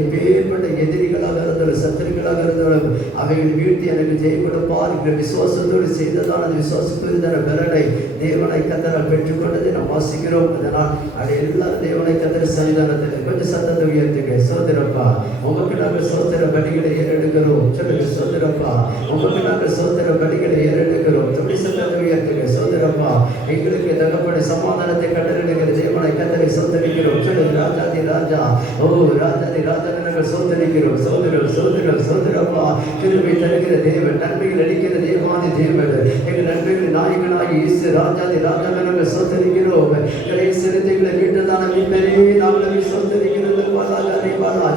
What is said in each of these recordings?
எப்பேற்பட்ட எதிரிகளாக இருந்தாலும் சத்துருக்களாக இருந்தாலும் அவைகள் வீழ்த்தி எனக்கு ஜெயம் கொடுப்பார் என்ற விசுவாசத்தோடு செய்ததால் அந்த விசுவாசத்திற்கான பலனை தேவனை கத்தரால் பெற்றுக்கொண்டதை நாம் வாசிக்கிறோம். அதனால் அது எல்லாரும் தேவனை கத்தர சன்னிதானத்தில் கொஞ்சம் சத்தத்தை உயர்த்துங்க. சோதரப்பா உங்களுக்கு நாங்கள் சோதர பலிகளை ஏறெடுக்கிறோம். சொல்லுங்க சோதரப்பா உங்களுக்கு நாங்கள் சோதர பலிகளை ஏறெடுக்கிறோம். தொழில் சத்தத்தை உயர்த்துங்க. சோதரப்பா எங்களுக்கு தகப்பட சமாதானத்தை கட்டளையிடுகிற தேவனை கத்தரை சோதரிக்கிறோம். சொல்லுங்க ராஜாதி ராஜா ஓ ராஜாதி ராஜாவை சோதரிக்கிறோம். சோதரப்பா கிருபை தருகிற தேவன், நன்மைகள் அளிக்கிற தேவாதி தேவன், எங்கள் நன்மைகள் நாயகனாகி இயேசு ராஜாதி ராஜாவை நாங்கள் சோதரிக்கிறோம். செலுத்தைகளை வீட்டுதான மீன்பரே நாங்கள் சோதரிக்கிறது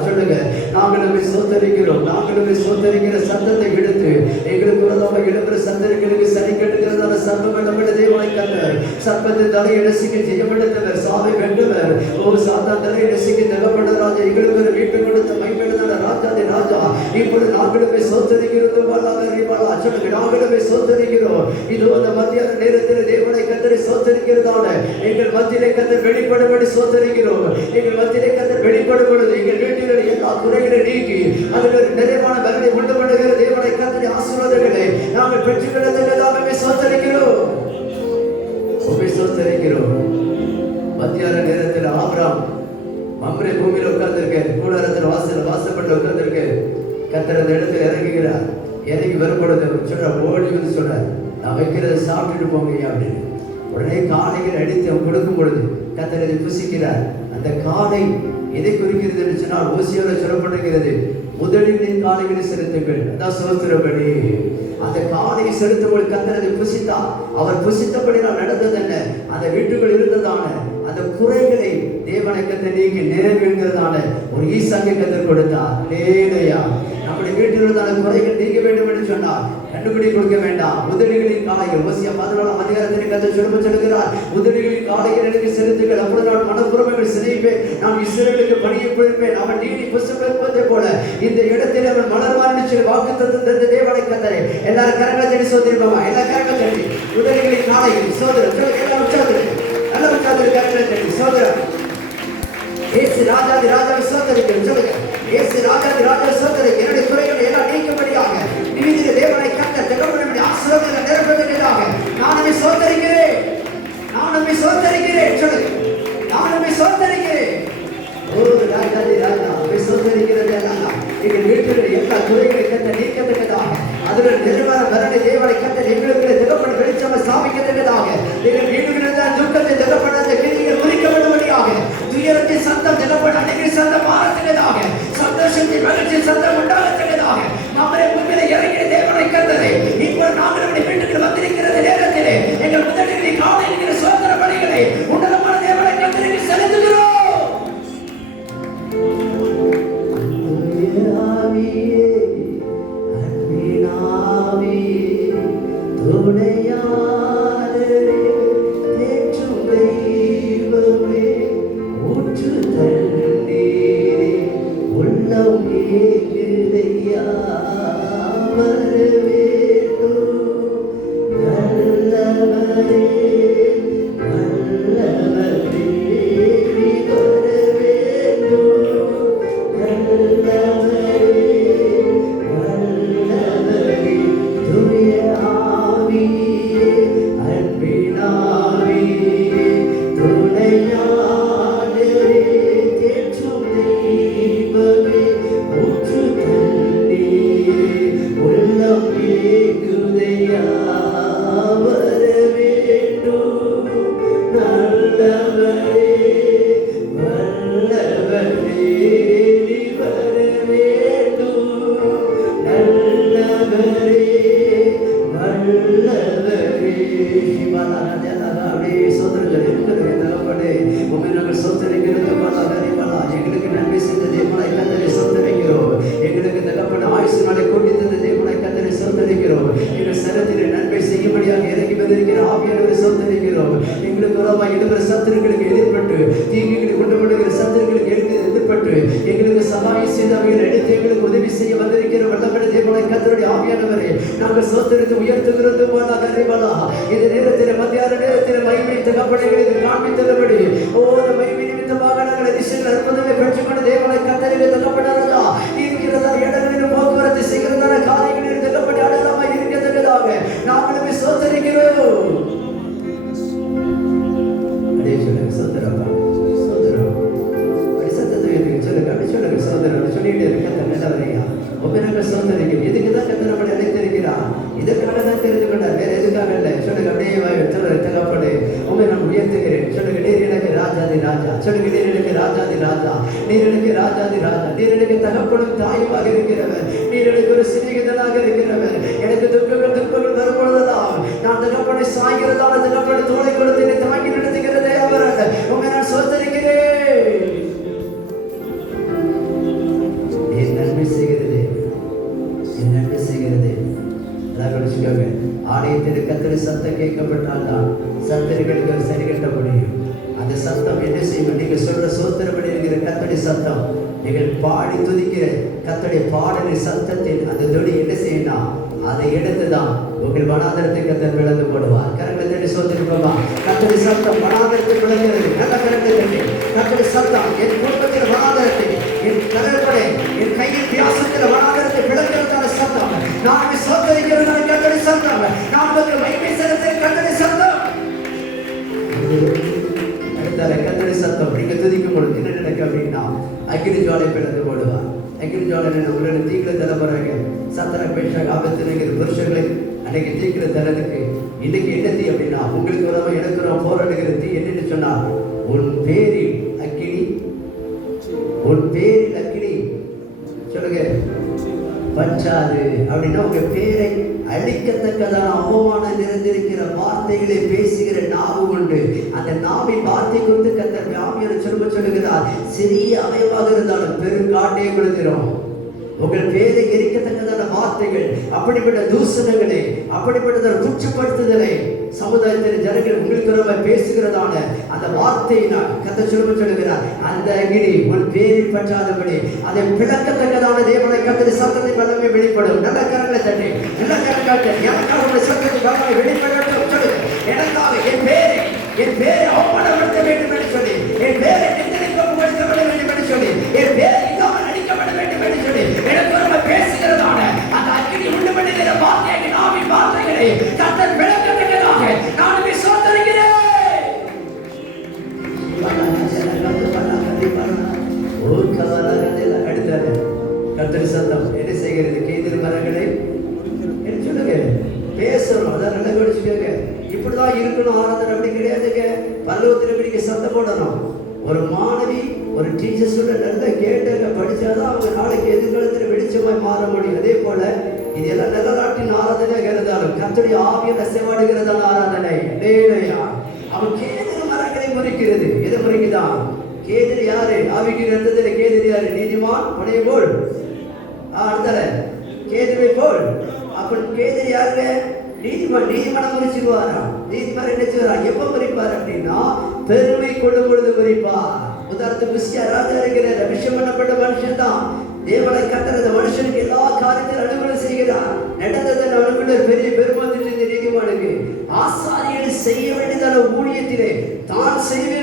சொல்லுங்க. நாங்களும் சோதரிக்கிறோம். நாங்களும் சோதரிக்கிற சத்தத்தை விடுத்து எங்களுக்கு எழுப்புற சந்தர்களுக்கு சரி கட்டுகிறதான சர்வ தேவனை கண்டவர் சர்ப்பத்தை தலை ரசிக்க ஜெயமெடுத்தவர் சாவை வென்றவர் ஓ சாத்தா தலை ரசிக்க தகப்பட ராஜா எங்களுக்கு ஒரு வீட்டு கொடுத்த மைப்பெடுதான ராஜாதி ராஜா இப்பொழுது நாங்களுமே சோதரிக்கிறது சொல்லுங்க. நாங்களுமே சோதரிக்கிறோம். இதோ அந்த மத்தியான நேரத்தில் தேவனை கத்தரை சோதரிக்கிறதான எங்கள் மத்தியிலே கத்தர் வெளிப்படும்படி சோதரிக்கிறோம். எங்கள் மத்தியிலே கத்தர் வெளிப்படும் பொழுது எங்கள் வீட்டில் எல்லா குறைகளை நீக்கி அதில் ஒரு நிறைவான பலனை உண்டு பண்ணுகிற தேவனை கத்தரை ஆசீர்வாதங்களை நாங்கள் பெற்றுக்கொள்ளத்தக்கதாகவே சோதரிக்கிறோம். மத்தியான நேரத்தில் ஆபிரகாம் மம்ரே பூமியில் உட்கார்ந்திருக்க கூடாரத்தில் வாசப்பட்டு உட்கார்ந்திருக்க கத்தர் அந்த இடத்துல இறங்குகிறார். இறங்கி வரும்பொழுது சொல்ற ஓடி வந்து சொல்றார், நான் வைக்கிறத சாப்பிட்டுட்டு போங்க அப்படின்னு. உடனே காளைகள் அடித்து அவன் கொடுக்கும் பொழுது கத்தர் அதை புசிக்கிறார். அந்த காளை எதை குறிக்கிறது என்று சொன்னால் ஓசியோட சொல்லப்படுகிறது, முதலின் காளைகளை செலுத்துங்கள். அதான் சோத்திரபடி. அந்த காளையை செலுத்தும்போது கத்தர் அதை புசித்தார். அவர் புசித்தபடி நான் நடந்தது என்ன, அந்த வீட்டுக்குள் இருந்ததான அந்த குறைகளை தேவனை கத்தர் நீக்கி நிறைவேறுகிறதான ஒரு ஈசாக்கை கத்தர் கொடுத்தார். லேலையா நம்முடைய வீட்டில் இருந்தான குறைகள் நீங்க வேண்டும் என்று சொன்னார். கண்டுபிடி கொடுக்க வேண்டாம். முதலிகளின் காளைகள் ஓசியா 14ஆம் அதிகாரத்தில் கத்தர் சொல்லுகிறார், முதலிகளின் காளைகள் எனக்கு செலுத்துங்கள், அப்பொழுது நான் மனப்பூர்வங்கள் சிரிப்பேன், நான் இஸ்ரவேலுக்கு பணியை கொடுப்பேன், அவன் நீதி புஷ்பத்தை போல இந்த இடத்தில் அவன் மலர்வார் என்று வாக்குத்தத்தம் தந்த தேவனை கத்தரை எல்லாரும் கரங்களை தட்டி சோதரிப்போமா? எல்லா கரங்களை தட்டி முதலிகளின் காளைகள் சோதரம் எல்லாம் உற்சாகத்தில் நல்ல உற்சாகத்தில் கரங்களை தட்டி சோதரம். இயேசு ராஜாதி ராஜாவை சோதரிக்கிறோம். சொல்லுங்க, இயேசு ராஜாதி ராஜாவை சோதரிக்கிறோம். என்னுடைய குறைகளை எல்லாம் நீக்கும்படியாக நீதியிலே தேவனை கத்த தகப்பனுடைய ஆசீர்வாதங்களை நிரப்புவதற்காக நானுமே சோதரிக்கிறேன். நானுமே சோதரிக்கிறேன். சொல்லுங்க, நானுமே சோதரிக்கிறேன். ஓ ராஜாதி ராஜா சோதரிக்கிறது எங்கள் வீட்டில் எல்லா குறைகளை கத்த நீக்கத்தக்கதாக அதில் நிர்வாண பரணி தேவனை கத்த எங்களுக்கு தகப்பன வெளிச்சம ஸ்தாபிக்கத்தக்கதாக எங்கள் வீடுகளில் துக்கத்தை தகப்பன அந்த கிரிகள் குறிக்கப்படும்படியாக துயரத்தின் சத்தம் தகப்பன அனைத்து சத்தம் மாறத்தக்கதாக சந்தோஷத்தின் மகிழ்ச்சி சத்தம் உண்டாகத்தக்கதாக நம்மளை உண்மையில இறங்கிய தேவனை கத்தரை இப்போ நாங்கள் வீட்டுக்கு வந்திருக்கிறது நேரத்திலே எங்கள் முதலில் காலை இருக்கிற சோதர பணிகளை உன்னதமான தேவனை கத்தருக்கு செலுத்துகிறோம். தேவனை கத்தரிக்க சொல்லிட்டு இருக்க நல்லவரையா உங்க நாங்கள் சோதரிக்கிறோம். இதுக்குதான் கத்த நம்மளை அழைத்திருக்கிறார். இதற்காக தான் தெரிந்து கொண்டார், வேற எதுக்காக இல்லை. சொல்லுங்க அப்படியே சொல்லுங்க தகப்பனே உங்க நான் உயர்த்துகிறேன். சொல்லுங்க நீர் எனக்கு ராஜாதி ராஜா. சொல்லுங்க நீர் எனக்கு ராஜாதி ராஜா. நீர் எனக்கு ராஜாதி ராஜா. நீர் எனக்கு தகப்பனும் தாயுமாக இருக்கிறவர். நீர் எனக்கு ஒரு சிநேகிதனாக இருக்கிறவர். எனக்கு துன்பங்கள் வரும்பொழுதுதான் நான் தகப்பனை சாய்கிறதான தகப்பனை தோளை கொடுத்து என்னை தாங்கி நடத்துகிறதே அவர். உங்க நான் சோதரிக்கிறேன். என் நன்மை செய்கிறது, என் நன்மை செய்கிறது. ஆலயத்தில் கத்திரி சத்தம் கேட்கப்பட்டால் தான் சத்தரிகளுக்கு சரி கட்ட முடியும். அந்த சத்தம் என்ன செய்யும்? நீங்க சொல்ற சோத்திரப்படி இருக்கிற கத்தடி சத்தம், நீங்கள் பாடி துதிக்கிற கத்தடி பாடலின் சத்தத்தில் அந்த தொடி என்ன செய்யணும்? அதை எடுத்துதான் உங்கள் வனாந்தரத்தை கத்தர் விளந்து போடுவார். கரங்களை தட்டி சோதரிப்போமா? கத்தடி சத்தம் வனாந்தரத்தை விளங்குகிறது. நல்ல கரங்களை தட்டி கத்தடி சத்தம் என் குடும்பத்தில் வனாந்தரத்தை, என் கடற்படை, என் கையில் வியாசத்தில் வனாந்தரத்தை விளங்குறதான சத்தம். நான் சோதரிக்கிறதான கத்தடி சத்தம். நான் உங்களுக்கு மகிமை செலுத்த கத்தடி சத்தம். அடுத்த கத்தடி சத்தம் நீங்க துதிக்கும் பொழுது என்ன நடக்கும் அப்படின்னா அக்கினி ஜுவாலை பிளந்து போடுவார். அக்கினி ஜுவாலை உடனே தீக்கிர தர போறாங்க. சத்திர பேஷாக ஆபத்துங்கிற புருஷங்களை அன்னைக்கு தீக்கிர தரதுக்கு இன்னைக்கு என்ன தீ அப்படின்னா உங்களுக்கு வராம எனக்கு போராடுகிற தீ என்னன்னு சொன்னா உன் பேரில் அக்கினி, உன் பேரில் அக்கினி சொல்லுங்க பஞ்சாது அப்படின்னா உங்க பேரை அழிக்கத்தக்கதான அவமானம் நிறைந்திருக்கிற வார்த்தைகளை பேசுகிற நாவு உண்டு. அந்த நாவின் வார்த்தை குறித்து கத்தர் ஆவியான சொல்லுகிறார். சிறிய அவயவாக இருந்தாலும் பெருங்காட்டே விழுகிறோம். உங்கள் பேரை எரிக்கத்தக்கதான வார்த்தைகள், அப்படிப்பட்ட தூசணங்களை, அப்படிப்பட்ட குற்றப்படுத்துதலை சமுதாயத்தில் ஜனங்கள் உங்களுக்கு பேசுகிறதான அந்த வார்த்தையினால் கத்த சொல்லுகிறார். அந்த அகினி உன் பேரில் பற்றாதபடி அதை பிளக்கத்தக்கதான தேவனை கத்தரி சத்தத்தை வல்லமை வெளிப்படும். நல்ல கரங்களை தட்டி நல்ல கரங்களை எனக்காக சத்தத்தை வல்லமை வெளிப்படட்டும். சொல்லுங்க எனக்காக என் பேரை அவமானப்படுத்த வேண்டும் என்று சொல்லி, என் பேரை நிந்தனைப்படுத்த வேண்டும் என்று சொல்லி, என் பேரை இல்லாமல் அடிக்கப்பட வேண்டும் என்று சொல்லி எனக்கு ரொம்ப பேசுகிறதான அந்த அக்கினி உண்டு பண்ணுகிற வார்த்தையை, நாவின் வார்த்தைகளை கத்தர் விளக்கத்தக்கதாக நான் விசுவாசிக்கிறேன். அடுத்தது கத்தரி சத்தம் என்ன செய்கிறது? கேதிர் மரங்களை சொல்லுங்க பேசணும். அதான் நல்லா கவனிச்சுக்கோங்க. இப்படிதான் இருக்கணும் ஆராதனை அப்படி கிடையாதுங்க. பல்லவத்தில் நீங்க சத்தம் போடணும். ஒரு மாணவி ஒரு டீச்சர்ஸோட நல்லா கேட்டாங்க படிச்சாதான் அவங்க நாளைக்கு எதிர்காலத்தில் வெளிச்சமாய் மாற முடியும். அதே போல இது எல்லாம் நல்ல நாட்டின் ஆராதனை இருந்தாலும் கர்த்தருடைய ஆவியை அசைவாடுகிறதான ஆராதனை. அவன் கேதிர் மரங்களை முறிக்கிறது. எதை முறிக்குதான்? கேதிர் யாரு? ஆவிக்கு இருந்ததுல கேதிர் யாரு? நீதிமான் உடைய போல் அடுத்தல கேதுவை போல். அப்ப கேதிர் யாருங்க? நீதிமன்றம் முறிச்சுக்குவாரா? நீதிமன்றம் என்ன செய்வாரா? எப்ப முறிப்பார் அப்படின்னா பெருமை கொள்ளும் பொழுது முறிப்பார். உதாரணத்துக்கு கிறிஸ்டியா ராஜா இருக்கிற அபிஷேகம் பண்ணப்பட்ட மனுஷன் தான் தேவனை கத்தர் மனுஷனுக்கு எல்லா காரியத்திலும் அனுகூலம் செய்கிறார். நடந்ததை அவனுக்குள்ள பெரிய பெருமை இந்த நீதிமானுக்கு ஆசாரியர்கள் செய்ய வேண்டியதான ஊழியத்திலே தான் செய்வேன்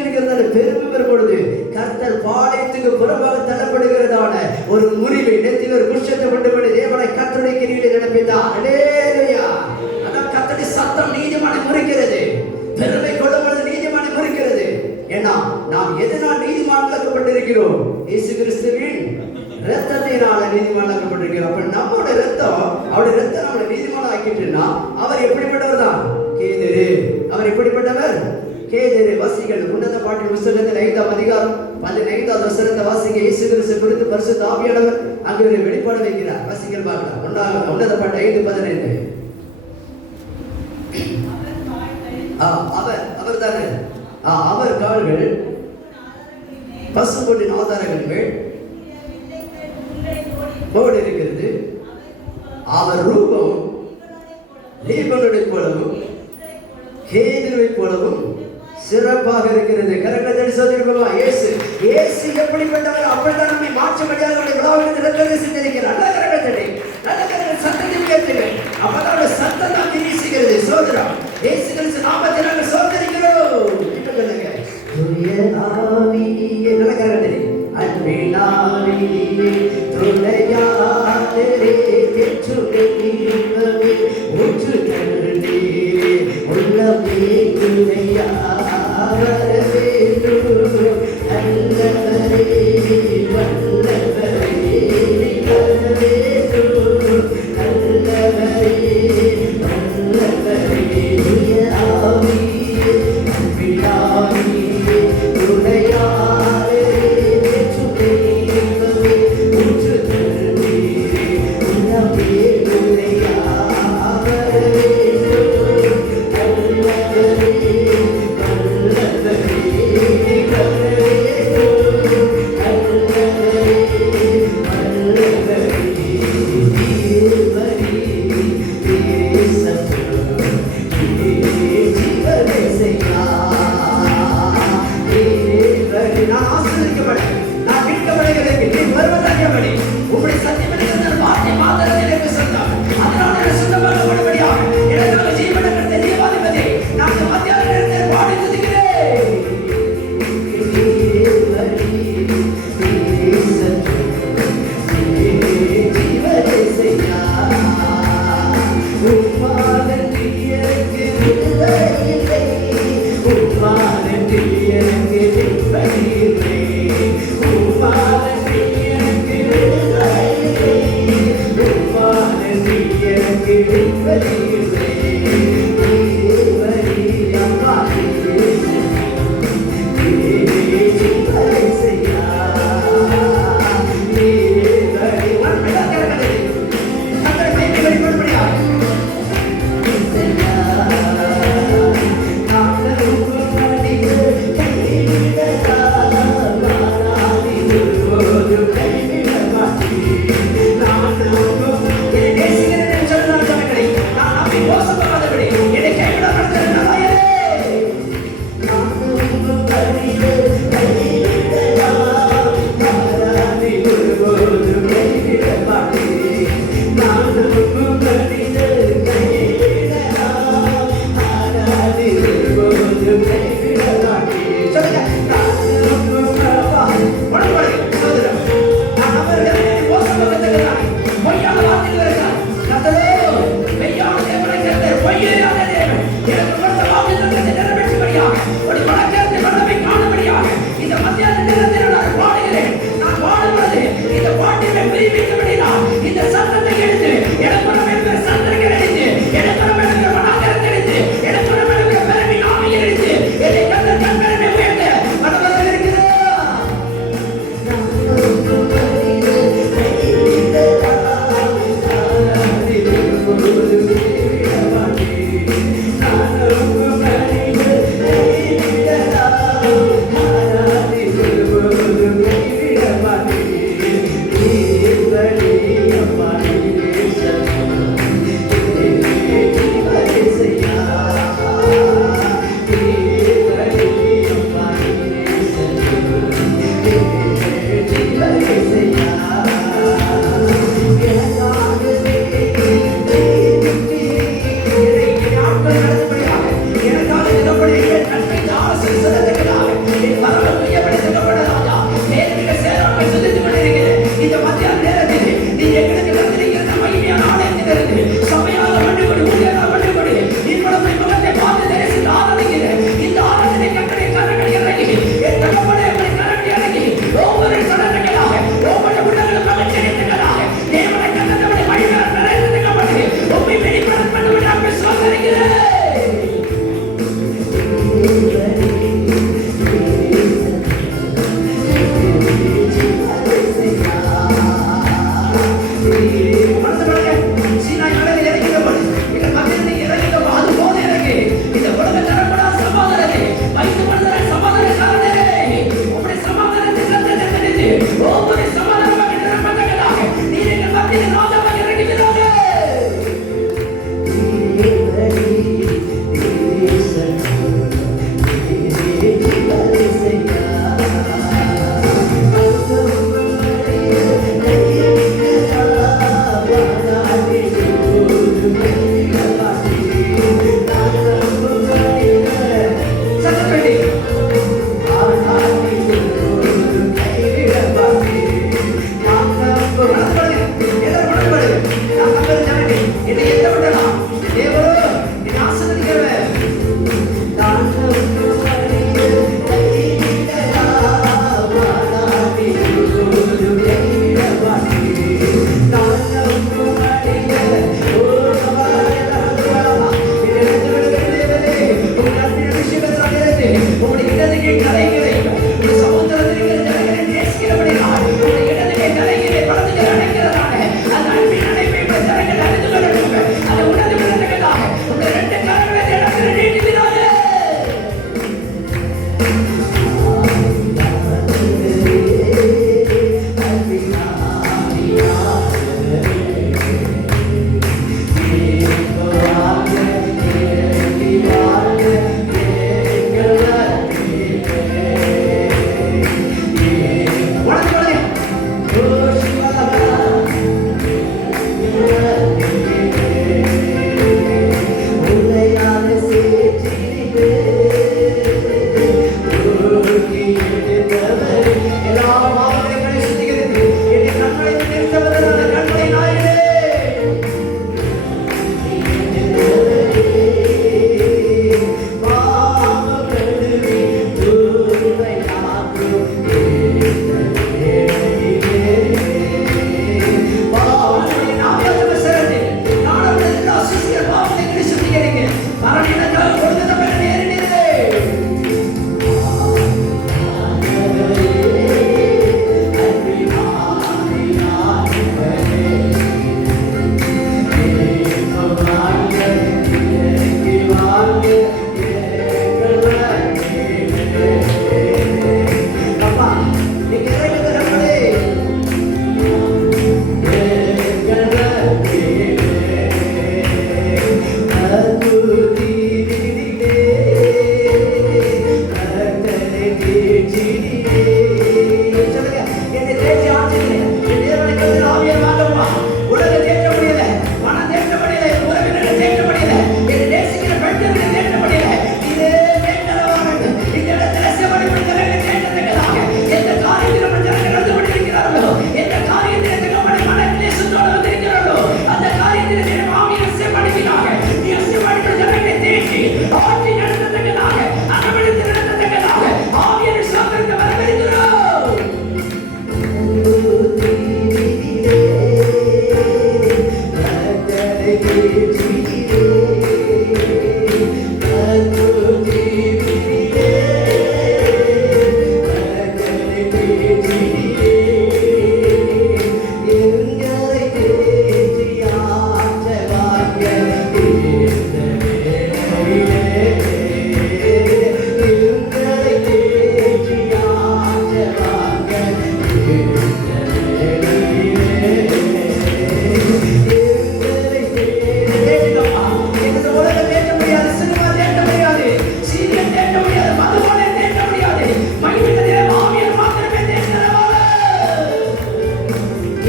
பெருமை பெறும் பொழுது கர்த்தர் பாளையத்துக்கு புறமாக தள்ளப்படுகிறதான ஒரு முறிவை நெத்தியில் ஒரு குஷத்தை கொண்டு பண்ணி தேவனை கர்த்தருடைய கிரியிலே நடப்பித்தார். அதான் கர்த்தருடைய சத்தம் நீதிமானை முறிக்கிறது. பெருமை கொள்ளும் பொழுது நீதிமானை முறிக்கிறது. ஏன்னா நாம் எதனால் நீதிமானாக்கப்பட்டிருக்கிறோம்? இயேசு கிறிஸ்துவின் ரத்தத்தினால நீதிமானாக்கப்பட்டிருக்கிறோம். அப்ப நம்மளோட ரத்தம், அவருடைய ரத்தம் நம்மளை நீதிமானம் ஆக்கிட்டுன்னா அவர் எப்படிப்பட்டவர் தான்? கேதிரு. அவர் எப்படிப்பட்டவர்? கேதிரு. வாசிகள் உன்னத பாட்டின் புத்தகத்தில் 5ஆம் அதிகாரம் 15ஆவது வசனத்தை வாசிங்க. இயேசு கிறிஸ்து குறித்து பரிசுத்த ஆவியானவர் அங்கு ஒரு வெளிப்பாடு வைக்கிறார். வாசிகள் பார்க்கலாம். உன்னத பாட்டு 5:15. அவர் தானே அவர் கால்கள் பசும்பொன்னின் ஆதாரங்கள் மேல் போடு இருக்கிறது. அவர் ரூபம் லீபனோனை போலவும் கேதுருவை போலவும் சிறப்பாக இருக்கிறது. கரங்களை சொல்லிருக்கோமா? இயேசு எப்படிப்பட்டவர் அப்படித்தான் நம்மை மாற்றப்படியாக விழாவில் சிந்திக்கிறார். நல்ல கரங்களை நல்ல கரங்கள் சத்தத்தை கேட்டுங்க. அப்பதான் சத்தம் தான் வீசுகிறது. சோதரம் இயேசு கிறிஸ்து நாமத்தில் நாங்கள் சோதரிக்கிறோம். என்ன சொல்லுங்க? நல்ல கரங்களை அன்பினாவியே துணையாதரே தெச்சுவே உற்று தண்ணீரே உள்ளமே துணையாவரவே நல்லவரே வல்லவரே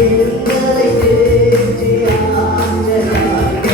எங்களை தேற்றி ஆண்டராக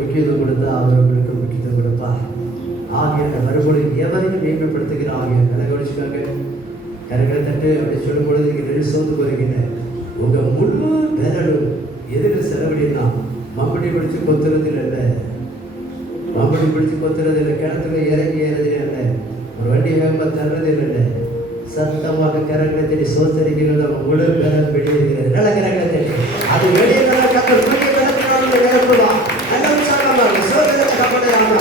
முக்கியத்துவம் கொடுத்தா அவர்களுக்கு முக்கியத்துவம் கொடுப்பார். ஆகிய மறுபடியும் எவரையும் மேம்படுத்துகிற ஆகிய கலகொழிச்சுக்காங்க கரங்களை தட்டு அப்படி சொல்லும் பொழுது நீங்கள் ரெண்டு சோர்ந்து போறீங்க. உங்க முழு பேரலும் எதில் செலவழினா மம்படி பிடிச்சு கொத்துறதில் இல்லை, மம்படி பிடிச்சு கொத்துறது இல்லை, கிணத்துல இறங்கி ஏறது இல்லை, ஒரு வண்டி வேகமாக தர்றது இல்லை, சத்தமாக கரங்களை தட்டி சோத்தரிக்கிறது அவங்க முழு பேரம் வெளியேறுகிறது. நல்ல கரங்களை தட்டி அது வெளியே நிரப்புவான். நல்ல உற்சாகமாக சோதனை கப்படையாங்க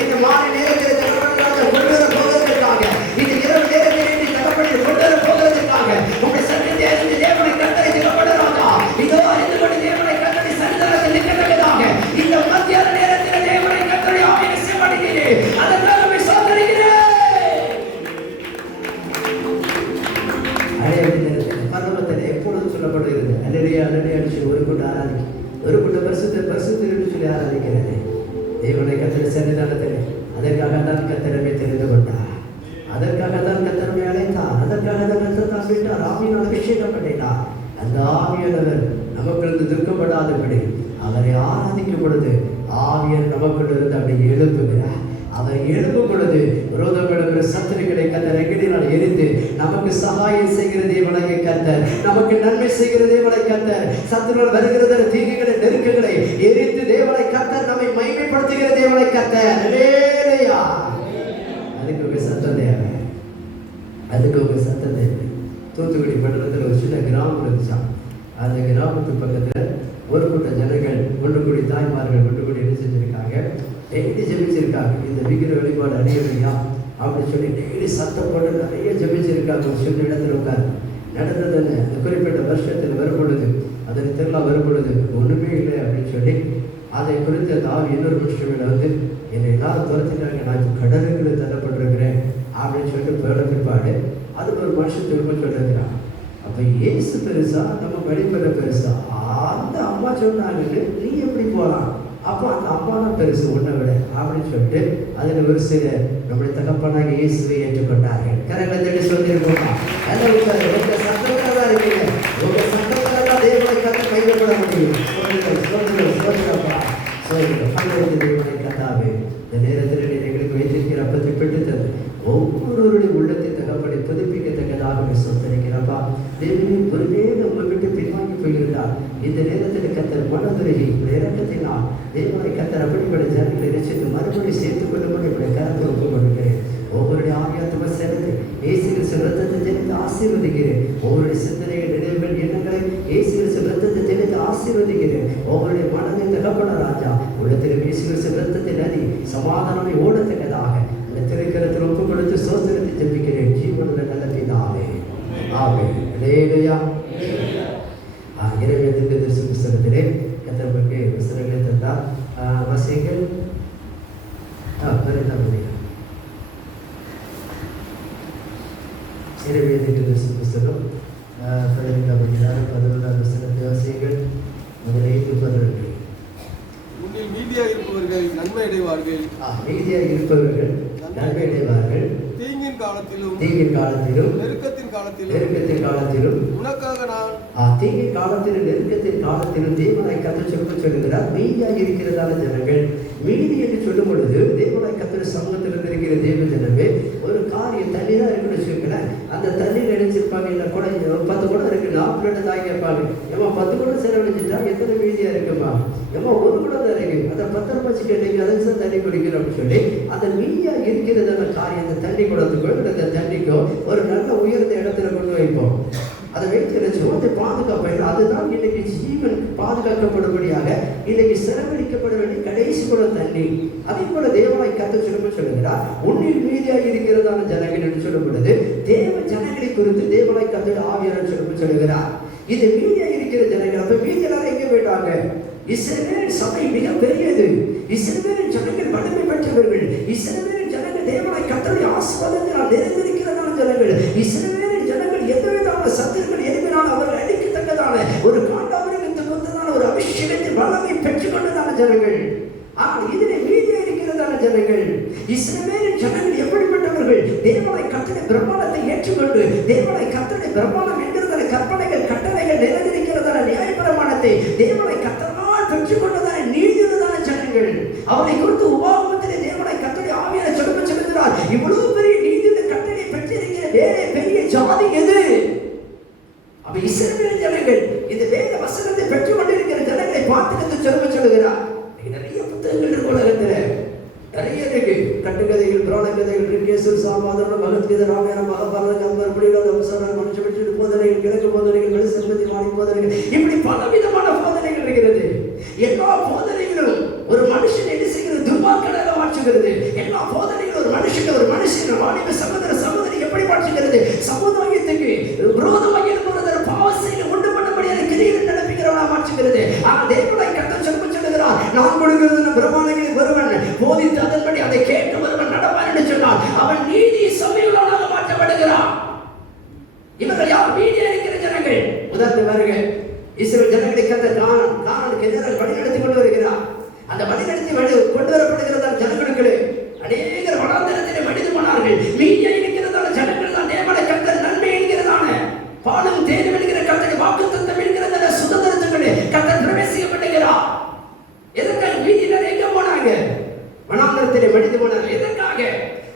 இந்த மாலை நேரத்தில் தகப்படையாக கொண்டு வர போகிறதுக்காக இந்த இரவு நேரத்தில் தகப்படை கொண்டு வர போகிறதுக்காக உங்களுடைய சட்டத்தை அறிந்து தேவனை கட்டளை தகப்படராக இதோ அறிந்து கொண்டு தேவனை கட்டளை சன்னிதானத்தில் நிற்கத்தக்கதாக இந்த மத்தியான நேரத்தில் தேவனை கட்டளை ஆவியை செய்யப்படுகிறேன். அதற்காக போய் சோதரிக்கிறேன். அழைய பரலோகத்தில் எப்பொழுதும் சொல்லப்படுகிறது அல்லையா அல்லையா அடிச்சு ஒரு கூட்டம் ஆராதிக்கும், ஒரு கூட்டம் பரிசுத்தர் என்று சொல்லி ஆராதிக்கிறது. தேவனை கத்தர் சன்னிதானத்தில் அதற்காக தான் கத்தரமை தெரிந்து கொண்டார், அதற்காக தான் கத்தரமை அழைத்தார், அதற்காக தான் கத்தர் தான் விட்டார், ஆவியினால் அபிஷேகம் பண்ணினார். அந்த ஆவியானவர் நமக்கு துக்கப்படாதபடி அவரை ஆராதிக்கும் பொழுது ஆவியர் நமக்குள் இருந்து அப்படி எழுப்புகிறார். அவர் எழுப்பும் பொழுது விரோதப்படுகிற சத்துருக்களை கத்தர் எங்கடினால் எரிந்து நமக்கு சகாயம் செய்கிற தேவனாகிய கத்தர், நமக்கு நன்மை செய்கிற தேவனை கத்தர், சத்துருக்கள் வருகிற தீங்குகளை நெருக்கங்களை எரித்து தேவனை கத்தர் நம்மை மகிமைப்படுத்துகிற தேவனை கத்தர். அல்லேலூயா. அதுக்கு ஒரு சத்தம் தேவை, அதுக்கு ஒரு சத்தம் தேவை. தூத்துக்குடி பட்டணத்தில் ஒரு சின்ன கிராமம் இருந்துச்சான். அந்த கிராமத்து பக்கத்தில் ஒரு கூட்ட ஜனங்கள் ஒன்று கூடி தாய்மார்கள் ஒன்று கூடி என்ன செஞ்சிருக்காங்க, டெய்லி ஜெபிச்சிருக்காங்க. இந்த விக்கிர வழிபாடு அடையலையா அப்படின்னு சொல்லி டெய்லி சத்தம் போட்டு நிறைய ஜெபிச்சிருக்காங்க. ஒரு சின்ன இடத்துல உட்கார் நடந்தது அந்த குறிப்பிட்ட வருஷத்தில் வரும்பொழுது அதன் திருவிழா வரும்பொழுது ஒன்றுமே இல்லை அப்படின்னு சொல்லி அதை குறித்து அந்த ஆவி இன்னொரு விஷயமில் வந்து என்னை எல்லாரும் துரத்திட்டாங்க, நான் இப்போ கடலுக்குள்ள தள்ளப்பட்டிருக்கிறேன் அப்படின்னு சொல்லிட்டு போயிட பிற்பாடு அதுக்கு ஒரு மனுஷன் திரும்ப சொல்லிருக்கிறான். அப்போ ஏசு பெருசா நம்ம வழிபட பெருசா? அந்த அம்மா சொன்னாங்கன்னு நீ எப்படி போகலாம்? அப்போ அந்த அம்மா தான் பெருசு உன்னை விட அப்படின்னு சொல்லிட்டு அதில் ஒரு சில நம்முடைய தகப்பனாக இயேசுவை ஏற்றுக்கொண்டார்கள். கரங்களை தேடி சொல்லியிருக்கோமா? நல்ல உங்க சத்தத்தில் தான் இருக்கீங்க, உங்க சத்தத்தில் தான் தேவனை கற்று கைவிடப்பட முடியும். சோதரப்பா சோதரப்பா தேவனை கத்தாவே இந்த நேரத்தில் எங்களுக்கு வைத்திருக்கிற அப்பத்தை பெற்றுத்தது ஒவ்வொருவருடைய உள்ளத்தை தகப்படி புதுப்பிக்கத்தக்கதாக சொத்தரிக்கிறப்பா. தேவனின் ஒருவேளை உங்களை விட்டு பின்வாங்கி போயிருந்தால் இந்த நேரத்தில் கத்தர் மனதுருகி இறக்கத்தினால் தேவனை கத்தர் அப்படிப்பட்ட ஜனங்களை ரசித்து மறுபடி சேர்த்துக் கொள்ளும்படி இப்படி கருத்தை ஒப்புக் கொடுக்கிறேன். ஒவ்வொருடைய ஆவியாத்ம சேனத்தை இயேசுவின் ரத்தத்தை தெரிந்து ஆசீர்வதிக்கிறேன். ஒவ்வொருடைய சிந்தனைகள் நினைவுகள் எண்ணங்களை இயேசுவின் ரத்தத்தை தெரிந்து ஆசீர்வதிக்கிறேன். ஒவ்வொருடைய மனதை தகப்பட ராஜா உள்ளத்தில் இயேசுவின் ரத்தத்தை நதி சமாதானமை ஓடத்தக்கதாக இந்த திரைக்கரத்தில் ஒப்புக் கொடுத்து சோதனத்தை ஜெபிக்கிறேன். ஜீவனுள்ள நல்ல பிதாவே ஆமென். அல்லேலூயா. இறைவன் தீர்க்கதரிசி புஸ்தகத்திலே கத்தருக்கு புஸ்தகங்களை தந்தார். வசைகள் இறைவன் தீர்க்கதரிசி புஸ்தகம் 11 புஸ்தகத்தை வசைகள் முதலில் 12. உன்னில் மீதியாக இருப்பவர்கள் நன்மை அடைவார்கள், மீதியாக இருப்பவர்கள் நன்மை அடைவார்கள். தீங்கின் காலத்திலும் நெருக்கத்தின் காலத்திலும் உனக்காக நான் தீங்கின் காலத்திலும் நெருக்கத்தின் காலத்திலும் தேவனை கத்தர் சொல்லுகிறார். மீதியாக இருக்கிறதான ஜனங்கள் மீதி என்று சொல்லும் பொழுது தேவனை கத்தர் சமூகத்தில் இருக்கிற தேவ ஜனமே ஒரு காரியம் தண்ணி தான் இருக்குன்னு வச்சுக்கோங்களேன். அந்த தண்ணி நினைச்சிருப்பாங்க, இல்லை குடம் 10 குடம் இருக்கு, 4 லிட்டர் தாய் கேட்பாங்க. ஏமா 10 குடம் செலவழிச்சுட்டா எத்தனை மீதியா இருக்குமா? ஏமா 1 குடம் தான் இருக்கு, அதை 10 ரூபாய் வச்சுக்கிட்டீங்க, அதை தான் தண்ணி குடிக்கிறோம் அப்படின்னு சொல்லி அந்த மீதியா இருக்கிறதான காரியம் அந்த தண்ணி குடத்துக்கோ அந்த தண்ணிக்கோ ஒரு நல்ல உயர்ந்த பாதுகாப்பு. அதுதான் இன்னைக்கு ஜீவன் பாதுகாக்கப்படும்படியாக இன்னைக்கு செலவழிக்கப்பட வேண்டிய கடைசி கூட தண்ணி. அதே போல தேவனாய் கர்த்தர் சொல்லுகிறார், உன்னில் மீதியாக இருக்கிறதான ஜனங்கள் என்று சொல்லும் பொழுது தேவ ஜனங்களை குறித்து தேவனாய் கர்த்தர் ஆவியானவர் சொல்லுகிறார். இது மீதியாக இருக்கிற ஜனங்கள். அப்ப மீதி எல்லாரும் எங்க போயிட்டாங்க? இஸ்ரவேல் சபை மிக பெரியது. இஸ்ரவேல் ஜனங்கள் வலிமை பெற்றவர்கள். இஸ்ரவேல் ஜனங்கள் தேவனாய் கர்த்தருடைய ஆசீர்வாதத்தினால் நிறைந்திருக்கிறதான ஜனங்கள். இஸ்ரவேல் ஜனங்கள் எந்தவிதமான சத்துருக்கள் எழுப்பினால் அவர்கள் அழிக்கத்தக்கதான ஒரு காண்டாமிருகத்துக்கு கொத்ததான ஒரு அபிஷேகத்தின் வல்லமை பெற்றுக் கொண்டதான ஜனங்கள். ஆனால் இதிலே மீதியாக இருக்கிறதான ஜனங்கள், இஸ்ரவேல் ஜனங்கள் எப்படிப்பட்டவர்கள்? தேவனாய் கர்த்தருடைய பிரமாணத்தை ஏற்றுக்கொண்டு தேவனாய் கர்த்தருடைய பிரமாணம் என்கிறதான கற்பனைகள் கட்டளைகள் நிறைந்திருக்கிறதான நியாயப்பிரமாணத்தை தேவனாய் கர்த்தரால் பெற்றுக்கொண்டதான நீதியுள்ளதான ஜனங்கள். அவரை குறித்து உபாகமத்திலே தேவனாய் கர்த்தருடைய ஆவியானவர் சொல்லுகிறார், இவ்வளவு பெரிய நீதியுள்ள கட்டளை பெற்றிருக்கிற வேற பெரிய ஜாதி எது? அப்ப இஸ்ரவேல் ஜனங்கள் இந்த வேத வசனத்தை பெற்றுக் கொண்டிருக்கிற ஜனங்களை பார்த்து சொல்லுகிறார். நிறைய புத்தகங்கள் இருக்கு உலகத்துல, நிறைய இருக்கு. கட்டுக்கதைகள், புராண கதைகள், ரிக்கேசர், சாமாதானம், பகவத்கீதை, ராமாயணம், மகாபாரதம், கம்பர், புலிகள், மனுஷ போதனைகள், கிழக்கு போதனைகள், வெளிசம்பதி வாணி போதனைகள், இப்படி பல விதமான போதனைகள் இருக்கிறது. எல்லா போதனைகளும் ஒரு மனுஷன் என்ன செய்கிறது? துர்மார்க்கனாக மாற்றுகிறது. எல்லா போதனைகளும் ஒரு மனுஷன் வாணிப சகோதரி எப்படி மாற்றுகிறது? சமுதாயத்துக்கு விரோதமாக இருப்பது பாவசையில் உண்டு பண்ணபடியான கிரியை நடப்பிக்கிறவனா மாற்றுகிறது. ஆனால் தேவனாய் கர்த்தர் சொல்லுகிறார், நான் கொடுக்கிறது பிரமாணங்களில் ஒருவன் போதித்து அதன்படி அதை கேட்டு ஒருவன் நடப்பான் என்று சொன்னால் அவன் நீதி சபையுள்ளவனாக மாற்றப்படுகிறான். இவர்கள் யார்? மீதியா இருக்கிற ஜனங்கள். உதாரணம் பாருங்க, இஸ்ரவேல் ஜனங்களை கர்த்தர் கானானுக்கு எதிராக வழி நடத்தி கொண்டு வருகிறார். அந்த வழி நடத்தி கொண்டு வரப்படுகிறதால் ஜனங்களுக்கு அநேகர் வனாந்தரத்திலே மடிந்து போனார்கள். மீதியா இருக்கிறதான ஜனங்கள் தான் தேவனாய் கர்த்தர் நன்மை என்கிறதான பாலும் தேனும் என்கிற கர்த்தருடைய வாக்குத்தத்தம் என்கிறதான சுதந்திரத்துக்குள்ளே கர்த்தர் பிரவேசிக்கப்படுகிறார். எதற்காக? மீதியினர் எங்க போனாங்க? வனாந்தரத்திலே மடிந்து போனார்கள். எதற்காக?